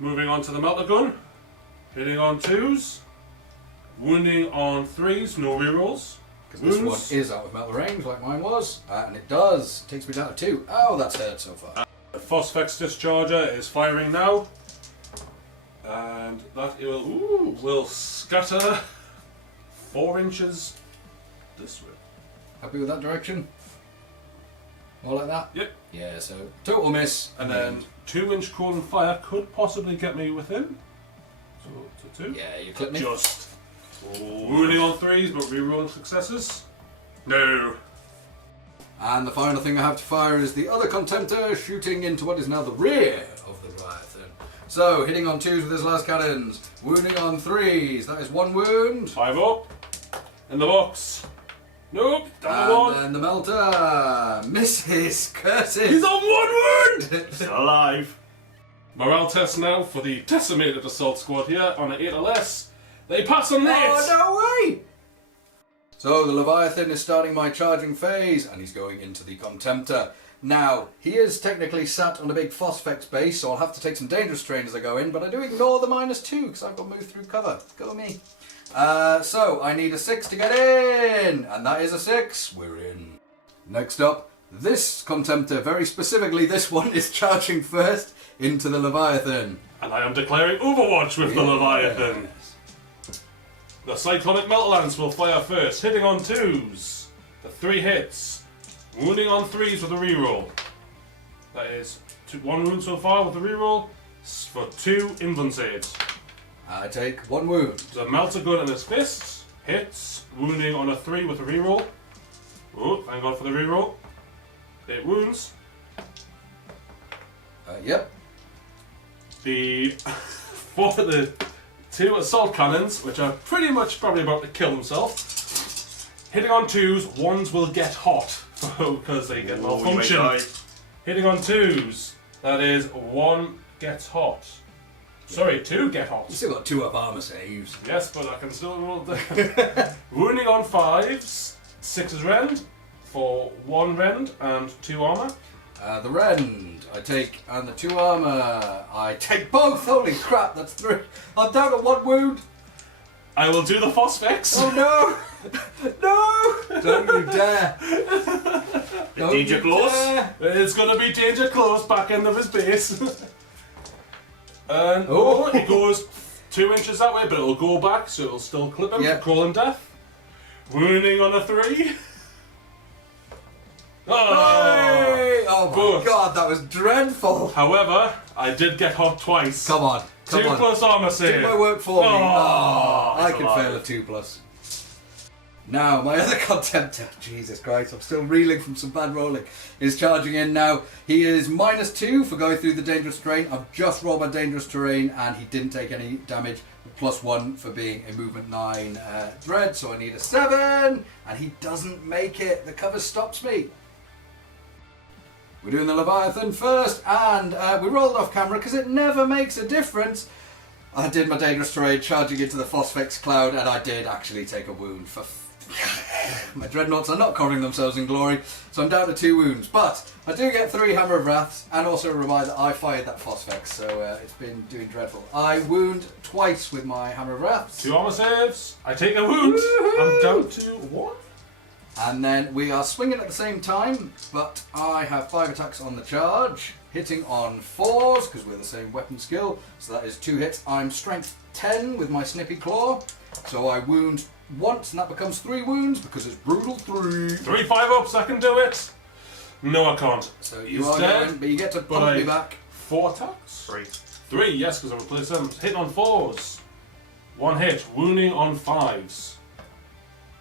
Moving on to the melter gun. Hitting on 2s. Wounding on 3s, no rerolls. Because this one is out of metal range, like mine was, and it does. Takes me down to 2. Oh, that's hurt so far. The Phosphex Discharger is firing now. And that will scatter 4 inches this way. Happy with that direction? All like that? Yep. Yeah, so total miss. And then 2-inch cone and fire could possibly get me within. So, to 2. Yeah, you clip me. Just wounding on 3s, but rerolling successes. No. And the final thing I have to fire is the other Contemptor shooting into what is now the rear of the Leviathan. So, hitting on 2s with his last cannons, wounding on 3s. That is 1 wound. 5 up. In the box. Nope. Down to 1. And then the Melter misses. Curses. He's on 1 wound! Still alive. Morale test now for the decimated assault squad here on an 8 or less. They pass on this! Oh, no way! So the Leviathan is starting my charging phase, and he's going into the Contemptor. Now, he is technically sat on a big Phosphex base, so I'll have to take some dangerous terrain as I go in, but I do ignore the -2, because I've got to move through cover. Go me. So, I need a 6 to get in, and that is a 6. We're in. Next up, this Contemptor, very specifically this one, is charging first into the Leviathan. And I am declaring Overwatch with the Leviathan. The Cyclonic Meltlance will fire first, hitting on 2s. The 3 hits. Wounding on 3s with a reroll. That is 1 wound so far with a reroll for 2 inland saves. I take 1 wound. The Melter gun in his fists. Hits. Wounding on a 3 with a reroll. Oh, thank God for the reroll. 8 wounds. Yep. For the 2 assault cannons, which are pretty much probably about to kill themselves. Hitting on 2s, 1s will get hot because they get malfunction. Hitting on 2s, that is 1 gets hot. Sorry, 2 get hot. You still got 2 up armor saves. Yes, but I can still roll down. Wounding on 5s, 6 is rend for 1 rend and 2 armor. The rend I take, and the 2 armor I take both. Holy crap, that's 3. I'm down to 1 wound. I will do the Phosphex. Oh no! No! Don't you dare! Don't Danger you close? dare. It's gonna be danger close, back end of his base. And Oh. it goes 2 inches that way, but it'll go back, so it'll still clip him Yep. for crawling death. Wounding on a 3. Hey! Oh my Good. god, that was dreadful! However, I did get hot twice. Come on, 2 come on. plus armor save. Do my work for me. Oh, I he's can alive. fail a 2 plus. Now, my other Contemptor, Jesus Christ, I'm still reeling from some bad rolling, is charging in now. He is -2 for going through the dangerous terrain. I've just rolled my dangerous terrain and he didn't take any damage. +1 for being a movement 9 thread, so I need a 7. And he doesn't make it. The cover stops me. We're doing the Leviathan first, and we rolled off camera because it never makes a difference. I did my dangerous terrain charging into the Phosphex cloud, and I did actually take a wound. For my dreadnoughts are not covering themselves in glory, so I'm down to 2 wounds. But I do get 3 Hammer of Wraths, and also a reminder that I fired that Phosphex, so it's been doing dreadful. I wound twice with my Hammer of Wraths. 2 armor saves. I take a wound. I'm down to 1. And then we are swinging at the same time, but I have 5 attacks on the charge, hitting on 4s, because we're the same weapon skill, so that is 2 hits. I'm strength 10 with my Snippy Claw, so I wound once, and that becomes 3 wounds, because it's brutal 3. 3 5-ups, I can do it. No, I can't. So you He's are dead, going, but you get to but pump me I- back. 4 attacks? 3. 3, yes, because I replaced them. Hitting on 4s. 1 hit. Wounding on 5s.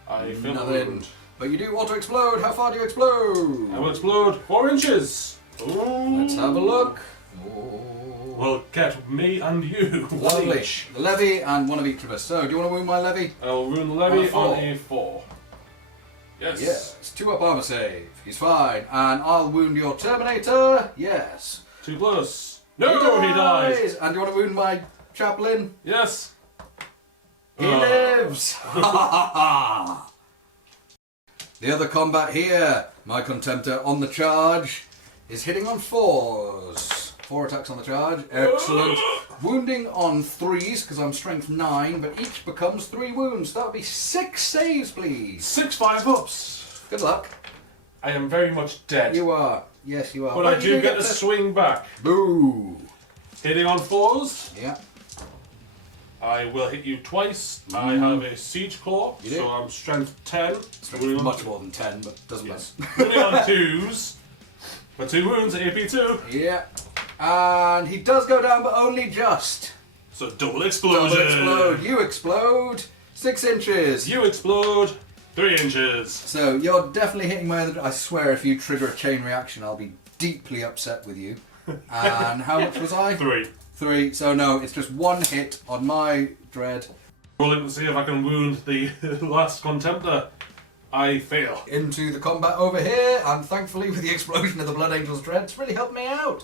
I failed a Nothing. wound. But you do auto-explode. How far do you explode? I will explode 4 inches. Ooh. Let's have a look. Will get me and you. Lovely. Each. The levy and 1 of each of us. So, do you want to wound my levy? I will ruin the levy On a 4. on a 4. Yes. Yes. 2 up armor save. He's fine. And I'll wound your Terminator. Yes. 2 plus. No, he dies. And do you want to wound my chaplain? Yes. He lives. The other combat here, my Contemptor on the charge is hitting on 4s. 4 attacks on the charge. Excellent. Wounding on 3s because I'm strength 9, but each becomes 3 wounds. That would be 6 saves, please. 6 5-ups. Good luck. I am very much dead. You are. Yes, you are. But I do get to swing back. Boo. Hitting on 4s. Yeah. I will hit you twice. I have a siege claw, You do? so I'm strength 10. Much more than 10, but doesn't matter. Wounding on 2s. For 2 wounds at AP2. Yeah. And he does go down, but only just. So double explosion. Double explode. You explode 6 inches. You explode 3 inches. So you're definitely hitting my other. I swear, if you trigger a chain reaction, I'll be deeply upset with you. And how much was I? 3. 3. So no, it's just 1 hit on my dread. Rolling to see if I can wound the last contemptor. I fail. Into the combat over here, and thankfully with the explosion of the Blood Angel's dread, it's really helped me out.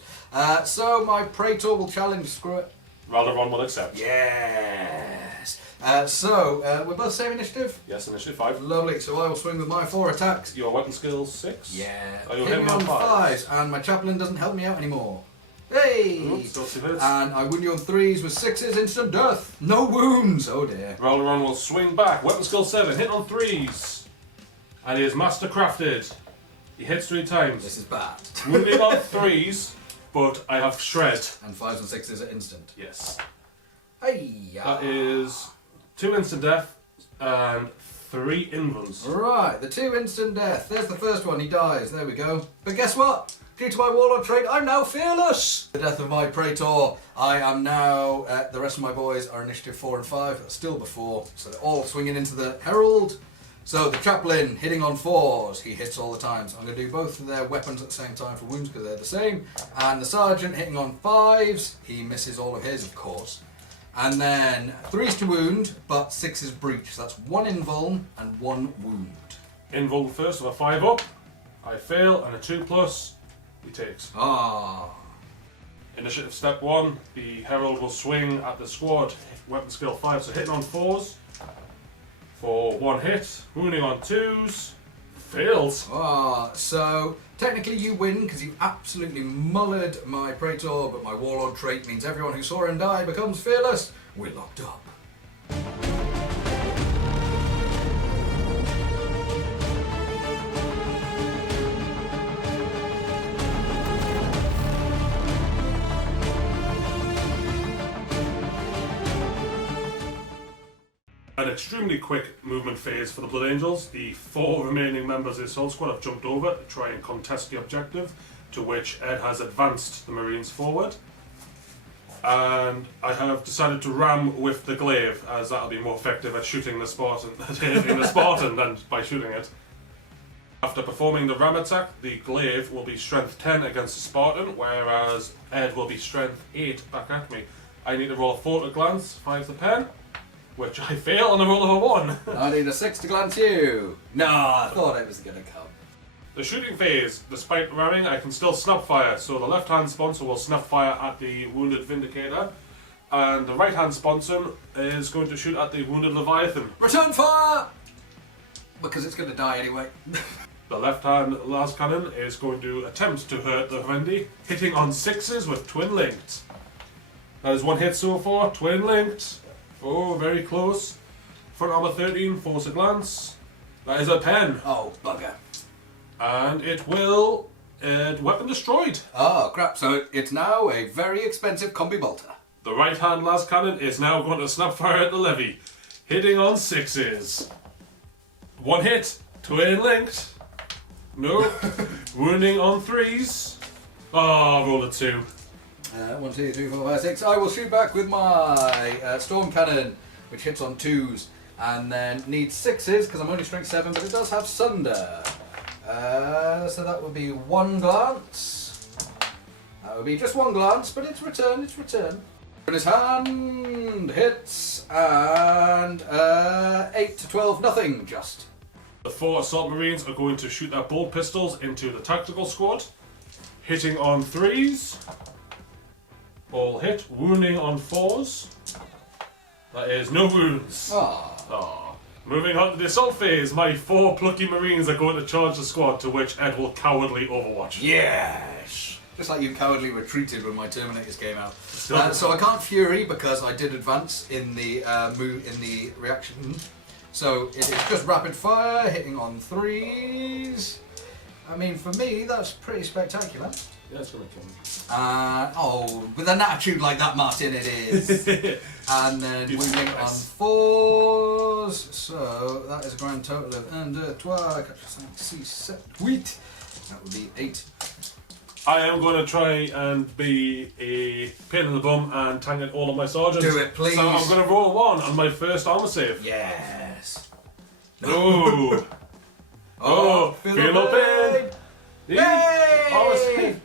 So my Praetor will challenge. Screw it. Ralderon will accept. Yes. We're both same initiative. Yes, initiative 5. Lovely. So I will swing with my 4 attacks. Your weapon skills 6. Yeah. Oh, you're Hit me hitting on on 5s, and my chaplain doesn't help me out anymore. Hey! Oh, still 2 hits. And I wound you on 3s with 6s, instant death. No wounds. Oh dear. Ralderon will swing back. Weapon skill 7. Hit on 3s. And he is master crafted. He hits 3 times. This is bad. Wounding on 3s, but I have shred. And 5s and 6s are instant. Yes. Hey! That is 2 instant death and 3 invulns. Right, the 2 instant death. There's the first one, he dies. There we go. But guess what? Due to my warlord trait, I'm now fearless! The death of my Praetor, I am now... the rest of my boys are initiative 4 and 5. That's still before. So they're all swinging into the Herald. So the chaplain hitting on 4s. He hits all the times. I'm going to do both of their weapons at the same time for wounds because they're the same. And the sergeant hitting on 5s. He misses all of his, of course. And then 3s to wound, but 6 breach. So that's 1 invuln and 1 wound. Invuln first with a 5 up. I fail, and a 2+. He takes. Ah. Initiative step 1. The Herald will swing at the squad. Weapon skill 5, so hitting on 4s. For 1 hit. Wounding on 2s. Fails. Ah, so technically you win because you absolutely mullered my Praetor, but my Warlord trait means everyone who saw him die becomes fearless. We're locked up. An extremely quick movement phase for the Blood Angels. The 4 remaining members of the Assault Squad have jumped over to try and contest the objective, to which Ed has advanced the Marines forward. And I have decided to ram with the glaive, as that'll be more effective at shooting the Spartan, hitting the Spartan than by shooting it. After performing the ram attack, the glaive will be strength 10 against the Spartan, whereas Ed will be strength 8 back at me. I need to roll a 4 to glance, 5 to pen, which I fail on the roll of a 1. I need a 6 to glance you. No, I thought it was going to come. The shooting phase, despite ramming, I can still snap fire, so the left hand sponsor will snap fire at the wounded Vindicator, and the right hand sponsor is going to shoot at the wounded Leviathan. Return fire! Because it's going to die anyway. The left hand las cannon is going to attempt to hurt the Vendi, hitting on 6s with twin linked. That is 1 hit so far, twin linked. Oh, very close. Front armor 13, force a glance. That is a pen. Oh, bugger. And it will... weapon destroyed. Oh, crap. So it's now a very expensive combi bolter. The right hand las cannon is now going to snap fire at the levy, hitting on 6s. 1 hit, twin linked. No. Wounding on 3s. Oh, roll a 2. 1, 2, 3, 4, 5, 6. I will shoot back with my storm cannon, which hits on 2s, and then needs 6s because I'm only strength 7, but it does have sunder. So that would be 1 glance. That would be just 1 glance, but it's return, it's return. In his hand, hits, and 8 to 12, nothing, just. The 4 assault marines are going to shoot their bolt pistols into the tactical squad, hitting on 3s. All hit, wounding on 4s. That is no wounds. Ah. Moving on to the assault phase, my 4 plucky marines are going to charge the squad, to which Ed will cowardly overwatch. Yes! Just like you cowardly retreated when my Terminators came out. So I can't Fury because I did advance in the reaction. So it is just rapid fire, hitting on 3s. I mean, for me, that's pretty spectacular. Yeah, it's gonna kill me. With an attitude like that, Martin, it is. And then Beautiful wounding on dice. 4s. So that is a grand total of under 12. Wheat. That would be 8. I am going to try and be a pain in the bum and target all of my sergeants. Do it, please. So I'm going to roll 1 on my first armor save. Yes. Ooh. Oh, feel no pain. Yay! Armor save.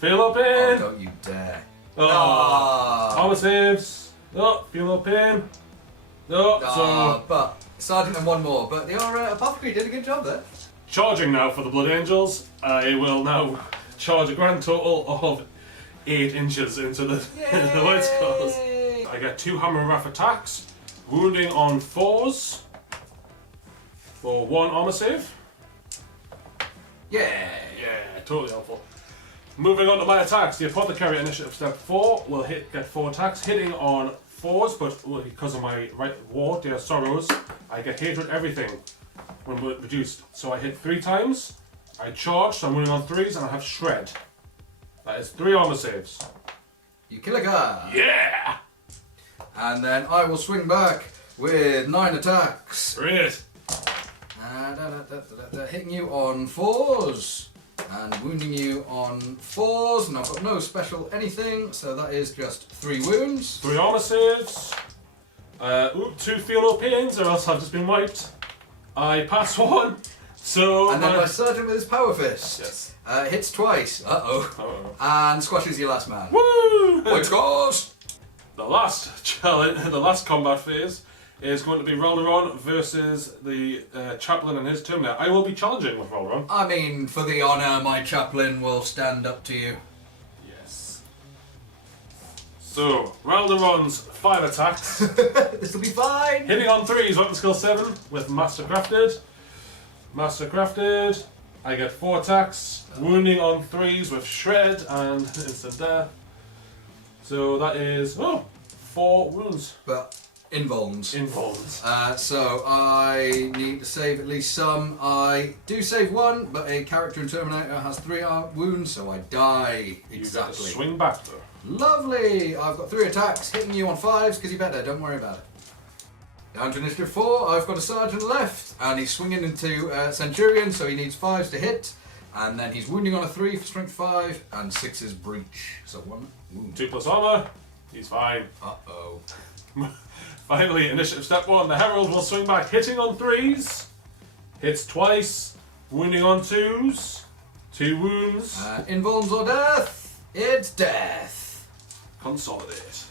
Feel no Oh, pain. don't you dare. Armor saves. No, feel no pain. No, so But Sergeant and one more. But the apothecary did a good job there. charging now for the Blood Angels. I will now charge a grand total of 8 inches into the, the White Scars. I get 2 Hammer and Wrath attacks, wounding on 4s for 1 armor save. Yeah. Yeah, totally helpful. Moving on to my attacks, the Apothecary Initiative Step 4 will get 4 attacks, hitting on 4s, but because of my War, Dear Sorrows, I get Hatred Everything when reduced. So I hit 3 times, I charge, so I'm winning on 3s, and I have Shred. That is 3 armor saves. You kill a guy. Yeah! And then I will swing back with 9 attacks. Bring it! Hitting you on 4s. And wounding you on 4s. And I've got no special anything, so that is just 3 wounds. 3 armor saves. 2 feel no pains, or else I've just been wiped. I pass 1. So And then my sergeant with his power fist. Yes. Hits twice. Uh-oh. And squashes your last man. Woo! White Scars! The last challenge, the last combat phase, is going to be Ralderon versus the Chaplain and his Terminator. I will be challenging with Ralderon. I mean, for the honour, my chaplain will stand up to you. Yes. So, Ralderon's 5 attacks. This'll be fine! Hitting on 3s, weapon skill 7 with Mastercrafted. Mastercrafted. I get 4 attacks. Wounding on 3s with Shred and instant death. So that is 4 wounds. But invulns. Invulns. So I need to save at least some. I do save 1, but a character in Terminator has 3 wounds, so I die. You get to Exactly. swing back though. Lovely! I've got 3 attacks, hitting you on 5s, because you better, don't worry about it. Down to initiative 4, I've got a sergeant left, and he's swinging into Centurion, so he needs 5s to hit. And then he's wounding on a 3 for strength 5, and 6 is breach. So 1 wound. 2 plus armor. He's fine. Uh-oh. Finally, initiative step 1. The Herald will swing back, hitting on 3s. Hits twice. Wounding on 2s. 2 wounds. Invulns or death? It's death. Consolidate.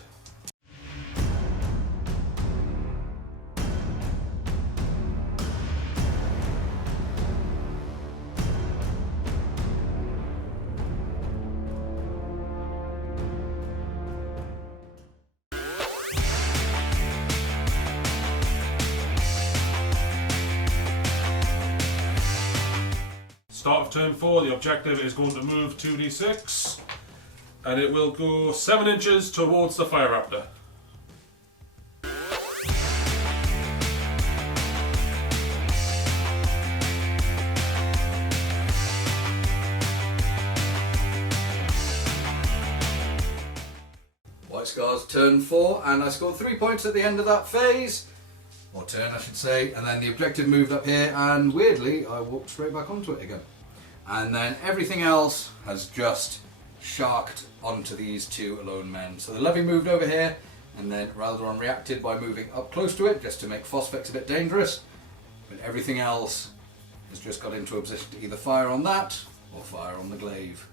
Start of turn 4, the objective is going to move 2d6 and it will go 7 inches towards the Fire Raptor. White Scars turn 4, and I scored 3 points at the end of that phase. Or turn, I should say. And then the objective moved up here, and weirdly, I walked straight back onto it again. And then everything else has just sharked onto these 2 alone men. So the levy moved over here, and then Ralderon reacted by moving up close to it, just to make Phosphex a bit dangerous. But everything else has just got into a position to either fire on that, or fire on the glaive.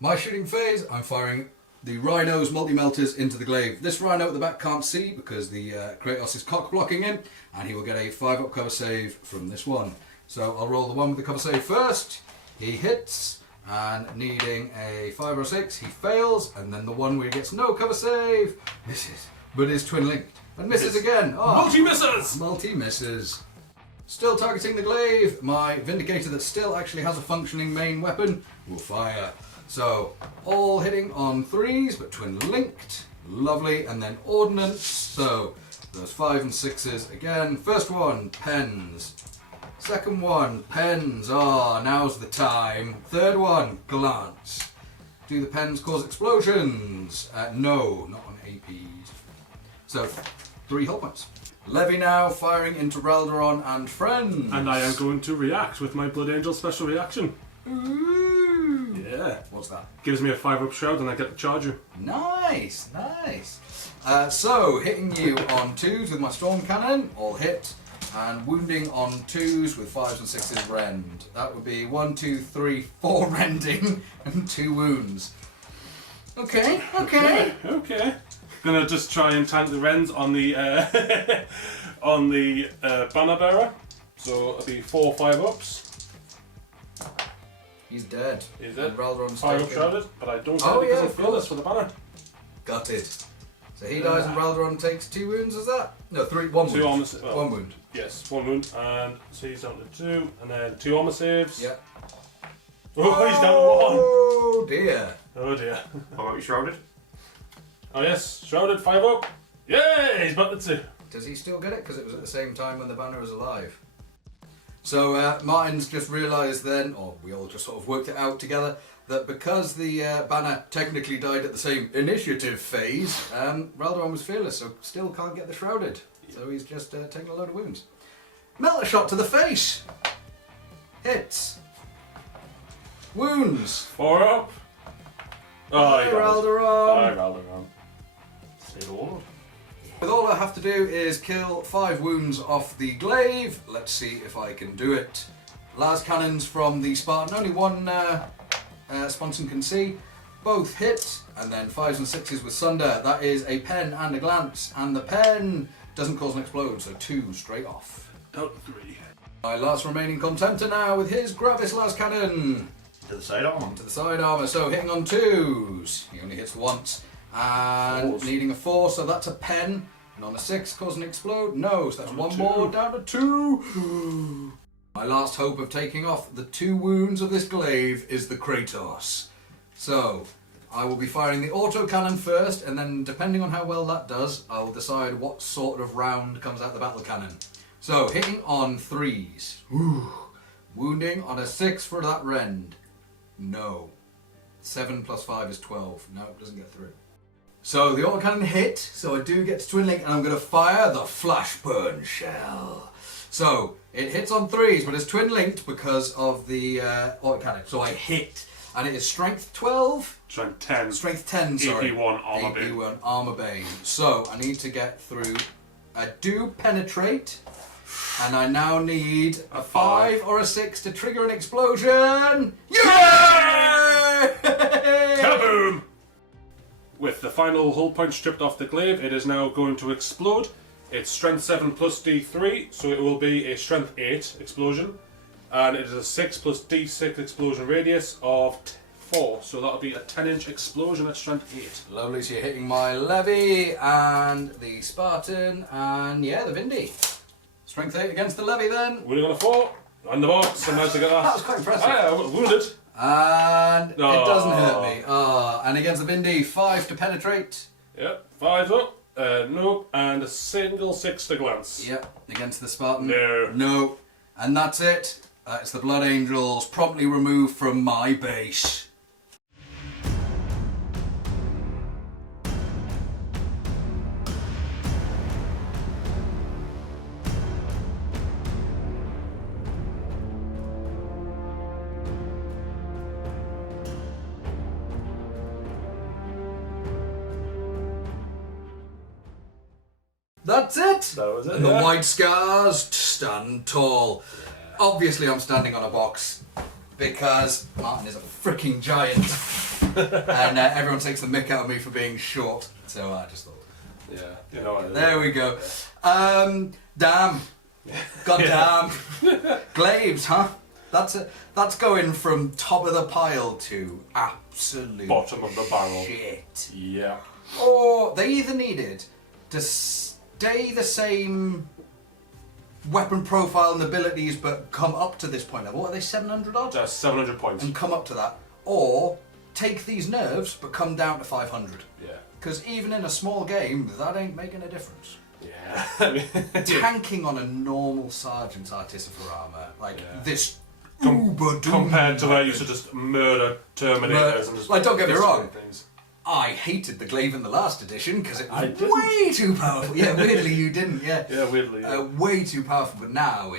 My shooting phase, I'm firing the Rhino's multi-melters into the glaive. This Rhino at the back can't see because the Kratos is cock blocking him, and he will get a 5-up cover save from this one. So I'll roll the one with the cover save first. He hits, and needing a 5 or 6, he fails, and then the one where he gets no cover save misses, but is twin linked and misses again. Oh, Multi-misses! Multi-misses. Still targeting the glaive. My Vindicator that still actually has a functioning main weapon will fire. So, all hitting on 3s, but twin linked. Lovely. And then ordnance. So, those 5 and 6s again. First one, pens. Second one, pens. Oh, now's the time. Third one, glance. Do the pens cause explosions? No, not on APs. So, 3 hull points. Levy now, firing into Raldoron and friends. And I am going to react with my Blood Angel special reaction. Ooh. Yeah. What's that? Gives me a 5-up shroud and I get to charge you. Nice, nice. So, hitting you on 2s with my storm cannon, all hit, and wounding on 2s with 5s and 6s rend. That would be 1, 2, 3, 4 rending and 2 wounds. Okay. Okay. Gonna just try and tank the rends on the on the banner bearer. So it'll be 4 5-ups. He's dead. Is it? And Raldoron's 5-up taken. shrouded, but I don't Oh, get it because yeah, of of fearless course. for the banner. Got it. So he dies and Raldoron takes 2 wounds, is that? No, 3, 1 wound. 2 armor saves. 1 wound. Yes, 1 wound, and so he's down to 2, and then 2 armor saves. Yep. Oh, he's down to 1. Oh dear. Oh dear. How about you shrouded? Oh yes, shrouded 5-up. Yay, he's back to 2. Does he still get it? Because it was at the same time when the banner was alive. So Martin's just realised then, or we all just sort of worked it out together, that because the banner technically died at the same initiative phase, Raldoron was fearless, so still can't get the shrouded. So he's just taking a load of wounds. Melter shot to the face. Hits. Wounds. 4 up. Oh, Bye, he died. Raldoron. Bye, Raldoron. Say the word. With all I have to do is kill 5 wounds off the glaive. Let's see if I can do it. Las cannons from the Spartan. Only one Sponson can see. Both hit, and then 5s and 6s with Sunder. That is a pen and a glance, and the pen doesn't cause an explode, so 2 straight off. Down to 3. My last remaining contemptor now with his Gravis Las cannon. To the side arm. To the side armour, so hitting on 2s. He only hits once. And 4s. needing a 4, so that's a pen. And on a 6, causing an explode? No, so that's Down to 1 2. more, down to 2. My last hope of taking off the 2 wounds of this glaive is the Kratos. So, I will be firing the autocannon first, and then depending on how well that does, I will decide what sort of round comes out the battle cannon. So, hitting on 3s. Ooh. Wounding on a 6 for that rend. No. 7 plus 5 is 12. No, it doesn't get through. So the autocannon hit, so I do get to twin link, and I'm going to fire the flashburn shell. So it hits on 3s, but it's twin linked because of the autocannon. So I hit, and it is strength 12. Strength 10. Strength 10, sorry. AP1 armor bane. AP1 armor bane. So I need to get through. I do penetrate, and I now need a 5 or a 6 to trigger an explosion. Yay! Kaboom! With the final hull point stripped off the glaive, it is now going to explode. It's strength 7 plus D3, so it will be a strength 8 explosion. And it is a 6 plus D6 explosion radius of 4, so that'll be a 10-inch explosion at strength 8. Lovely, so you're hitting my Levy and the Spartan and yeah, the Vindy. Strength 8 against the Levy then. Wounding on a 4, on the box, I managed to get that. That was quite impressive. Ah, yeah, wounded. And it Oh. doesn't hurt me. And against the Vindy, 5 to penetrate. Yep, 5 up, nope, and a single 6 to glance. Yep, against the Spartan. No. No. And that's it. It's the Blood Angels promptly removed from my base. That's it! That was it, And the yeah. white scars stand tall. Obviously I'm standing on a box because Martin is a freaking giant. And everyone takes the mick out of me for being short. So I just thought, Yeah, you know there we go. Damn. God damn. Glaives, huh? That's going from top of the pile to absolute Bottom of the barrel. shit. Yeah. Or they either needed to stay the same weapon profile and abilities but come up to this point level. What are they, 700 odd? That's 700 points. And come up to that. Or take these nerves but come down to 500. Yeah. Because even in a small game, that ain't making a difference. Yeah. Tanking on a normal sergeant's artificer armour, like this compared to where you used to just murder Terminators and just... Like, don't get me wrong, things. I hated the glaive in the last edition because it was way too powerful. Yeah, weirdly you didn't, yeah. Yeah, weirdly, yeah. Way too powerful, but now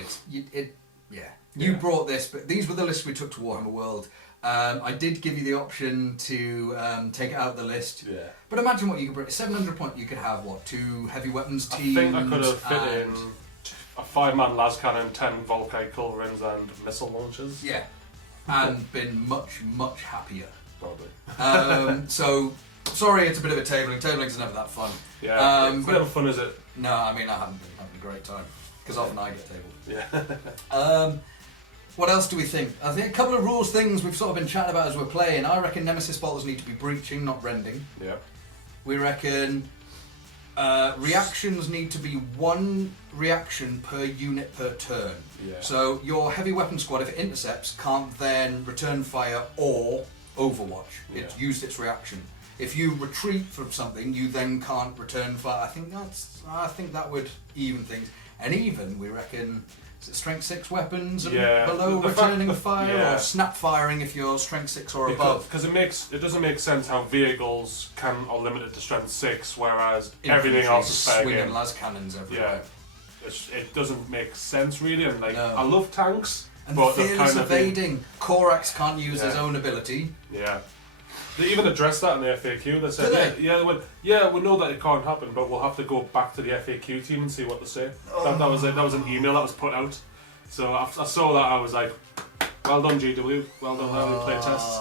you brought this, but these were the lists we took to Warhammer World. I did give you the option to take it out of the list. Yeah. But imagine what you could bring. 700 points, you could have, what, 2 heavy weapons teams? I think I could have fit in a 5-man las cannon, 10 Volkite culverins and missile launchers. Yeah. And been much, much happier. Probably. So, sorry it's a bit of a tabling. Tabling's never that fun. Yeah, it's never fun, is it? No, I mean, I haven't been having a great time. Because often I get tabled. Yeah. What else do we think? I think a couple of rules things we've sort of been chatting about as we're playing. I reckon Nemesis bolters need to be breaching, not rending. Yeah. We reckon reactions need to be 1 reaction per unit per turn. Yeah. So your heavy weapon squad, if it intercepts, can't then return fire or overwatch. It's used its reaction. If you retreat from something, you then can't return fire. I think that would even things. And even we reckon, is it strength 6 weapons and below returning fire, or snap firing if you're strength 6 or above? Because it doesn't make sense how vehicles are limited to strength 6, whereas everything else is fair swinging game. las cannons everywhere. Yeah, it doesn't make sense really. And I love tanks, And but fearless evading. Korax can't use his own ability. Yeah. They even addressed that in the FAQ. They said, we know that it can't happen, but we'll have to go back to the FAQ team and see what they say. That was an email that was put out. So I saw that, I was like, well done GW, well done how we play tests.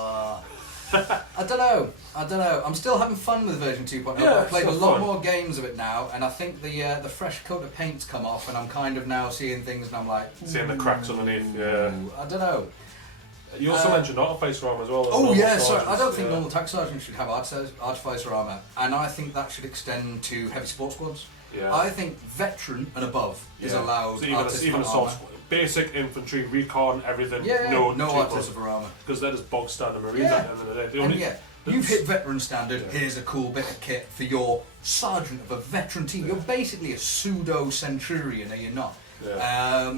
I don't know. I'm still having fun with version 2.0. I've played a lot more games of it now, and I think the fresh coat of paint's come off, and I'm kind of now seeing things, and I'm like, seeing the cracks underneath. Yeah. I don't know. You also mentioned Artificer armor as well. Oh yeah, sorry. I don't think normal tank sergeants should have Artificer armor, and I think that should extend to heavy support squads. Yeah. I think veteran and above is allowed. So even assault squad, basic infantry, recon, everything. No Artificer armor, because they're just bog standard marines at the end of the day. You've hit veteran standard. Here's a cool bit of kit for your sergeant of a veteran team. You're basically a pseudo centurion, are you not? Yeah.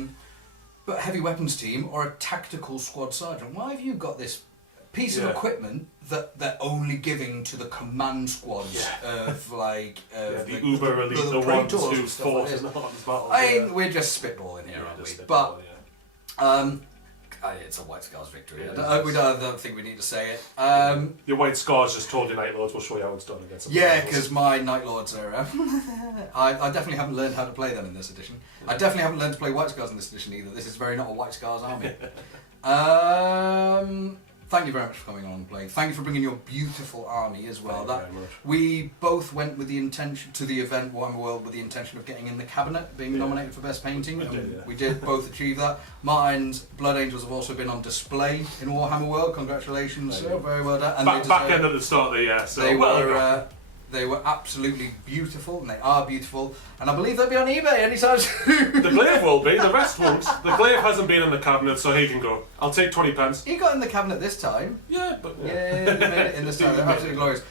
But heavy weapons team or a tactical squad sergeant. Why have you got this piece of equipment that they're only giving to the command squads of the uber elite, the ones who fought in the hardest battle? I mean, we're just spitballing here, aren't we? But it's a White Scars victory. I don't think we need to say it. Your White Scars just told your Night Lords. We'll show you how it's done against them. Yeah, because my Night Lords are... I definitely haven't learned how to play them in this edition. I definitely haven't learned to play White Scars in this edition either. This is very not a White Scars army. Thank you very much for coming on and playing. Thank you for bringing your beautiful army as well. Thank you very much. We both went with the intention to the event Warhammer World with the intention of getting in the cabinet, being nominated for best painting. We did both achieve that. Martin's Blood Angels have also been on display in Warhammer World. Congratulations, sir. Very well done. And back end at the start of the year. So they were absolutely beautiful, and they are beautiful, and I believe they'll be on eBay anytime soon. The glaive will be, the rest won't. The glaive hasn't been in the cabinet, so he can go. I'll take 20 pence. He got in the cabinet this time. Yeah, but... Yeah, he made it in this time. They're absolutely glorious.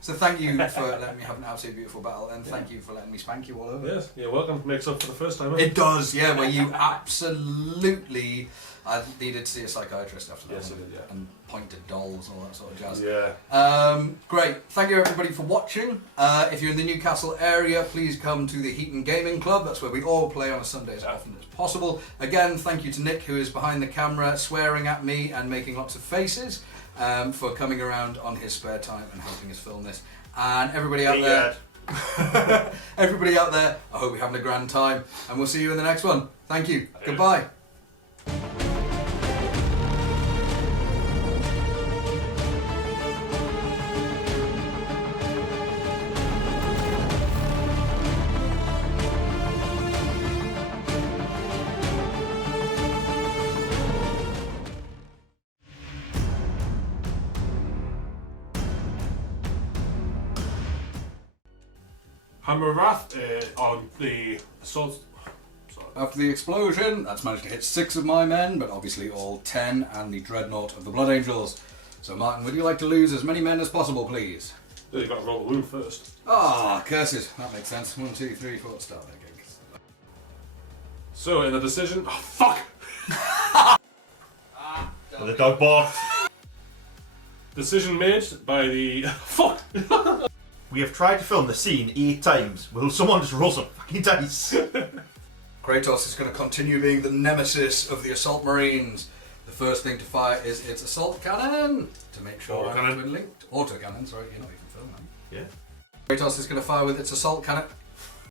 So thank you for letting me have an absolutely beautiful battle, and thank you for letting me spank you all over. Yes, you're welcome. Makes up for the first time. It does, yeah, where you absolutely... I needed to see a psychiatrist after that. Yes, I did, yeah. And point to dolls and all that sort of jazz. Yeah. Great. Thank you everybody for watching. If you're in the Newcastle area, please come to the Heaton Gaming Club. That's where we all play on a Sunday as often as possible. Again, thank you to Nick, who is behind the camera swearing at me and making lots of faces, for coming around on his spare time and helping us film this. And everybody out there, everybody out there, I hope you're having a grand time, and we'll see you in the next one. Thank you. Goodbye. Hammerwrath on the assault. Sorry. after the explosion, that's managed to hit 6 of my men, but obviously all 10 and the Dreadnought of the Blood Angels. So Martin, would you like to lose as many men as possible, please? You've got to roll a wound first. Ah, curses. That makes sense. 1, 2, 3, 4, start that gig. So, in a decision... Oh, fuck! The dog barked. Decision made by the... Fuck! We have tried to film the scene 8 times. Will someone just roll some fucking dice? Kratos is going to continue being the nemesis of the Assault Marines. The first thing to fire is its assault cannon to make sure I'm been linked. Auto cannon, sorry, you're not even filming. Yeah. Kratos is going to fire with its assault cannon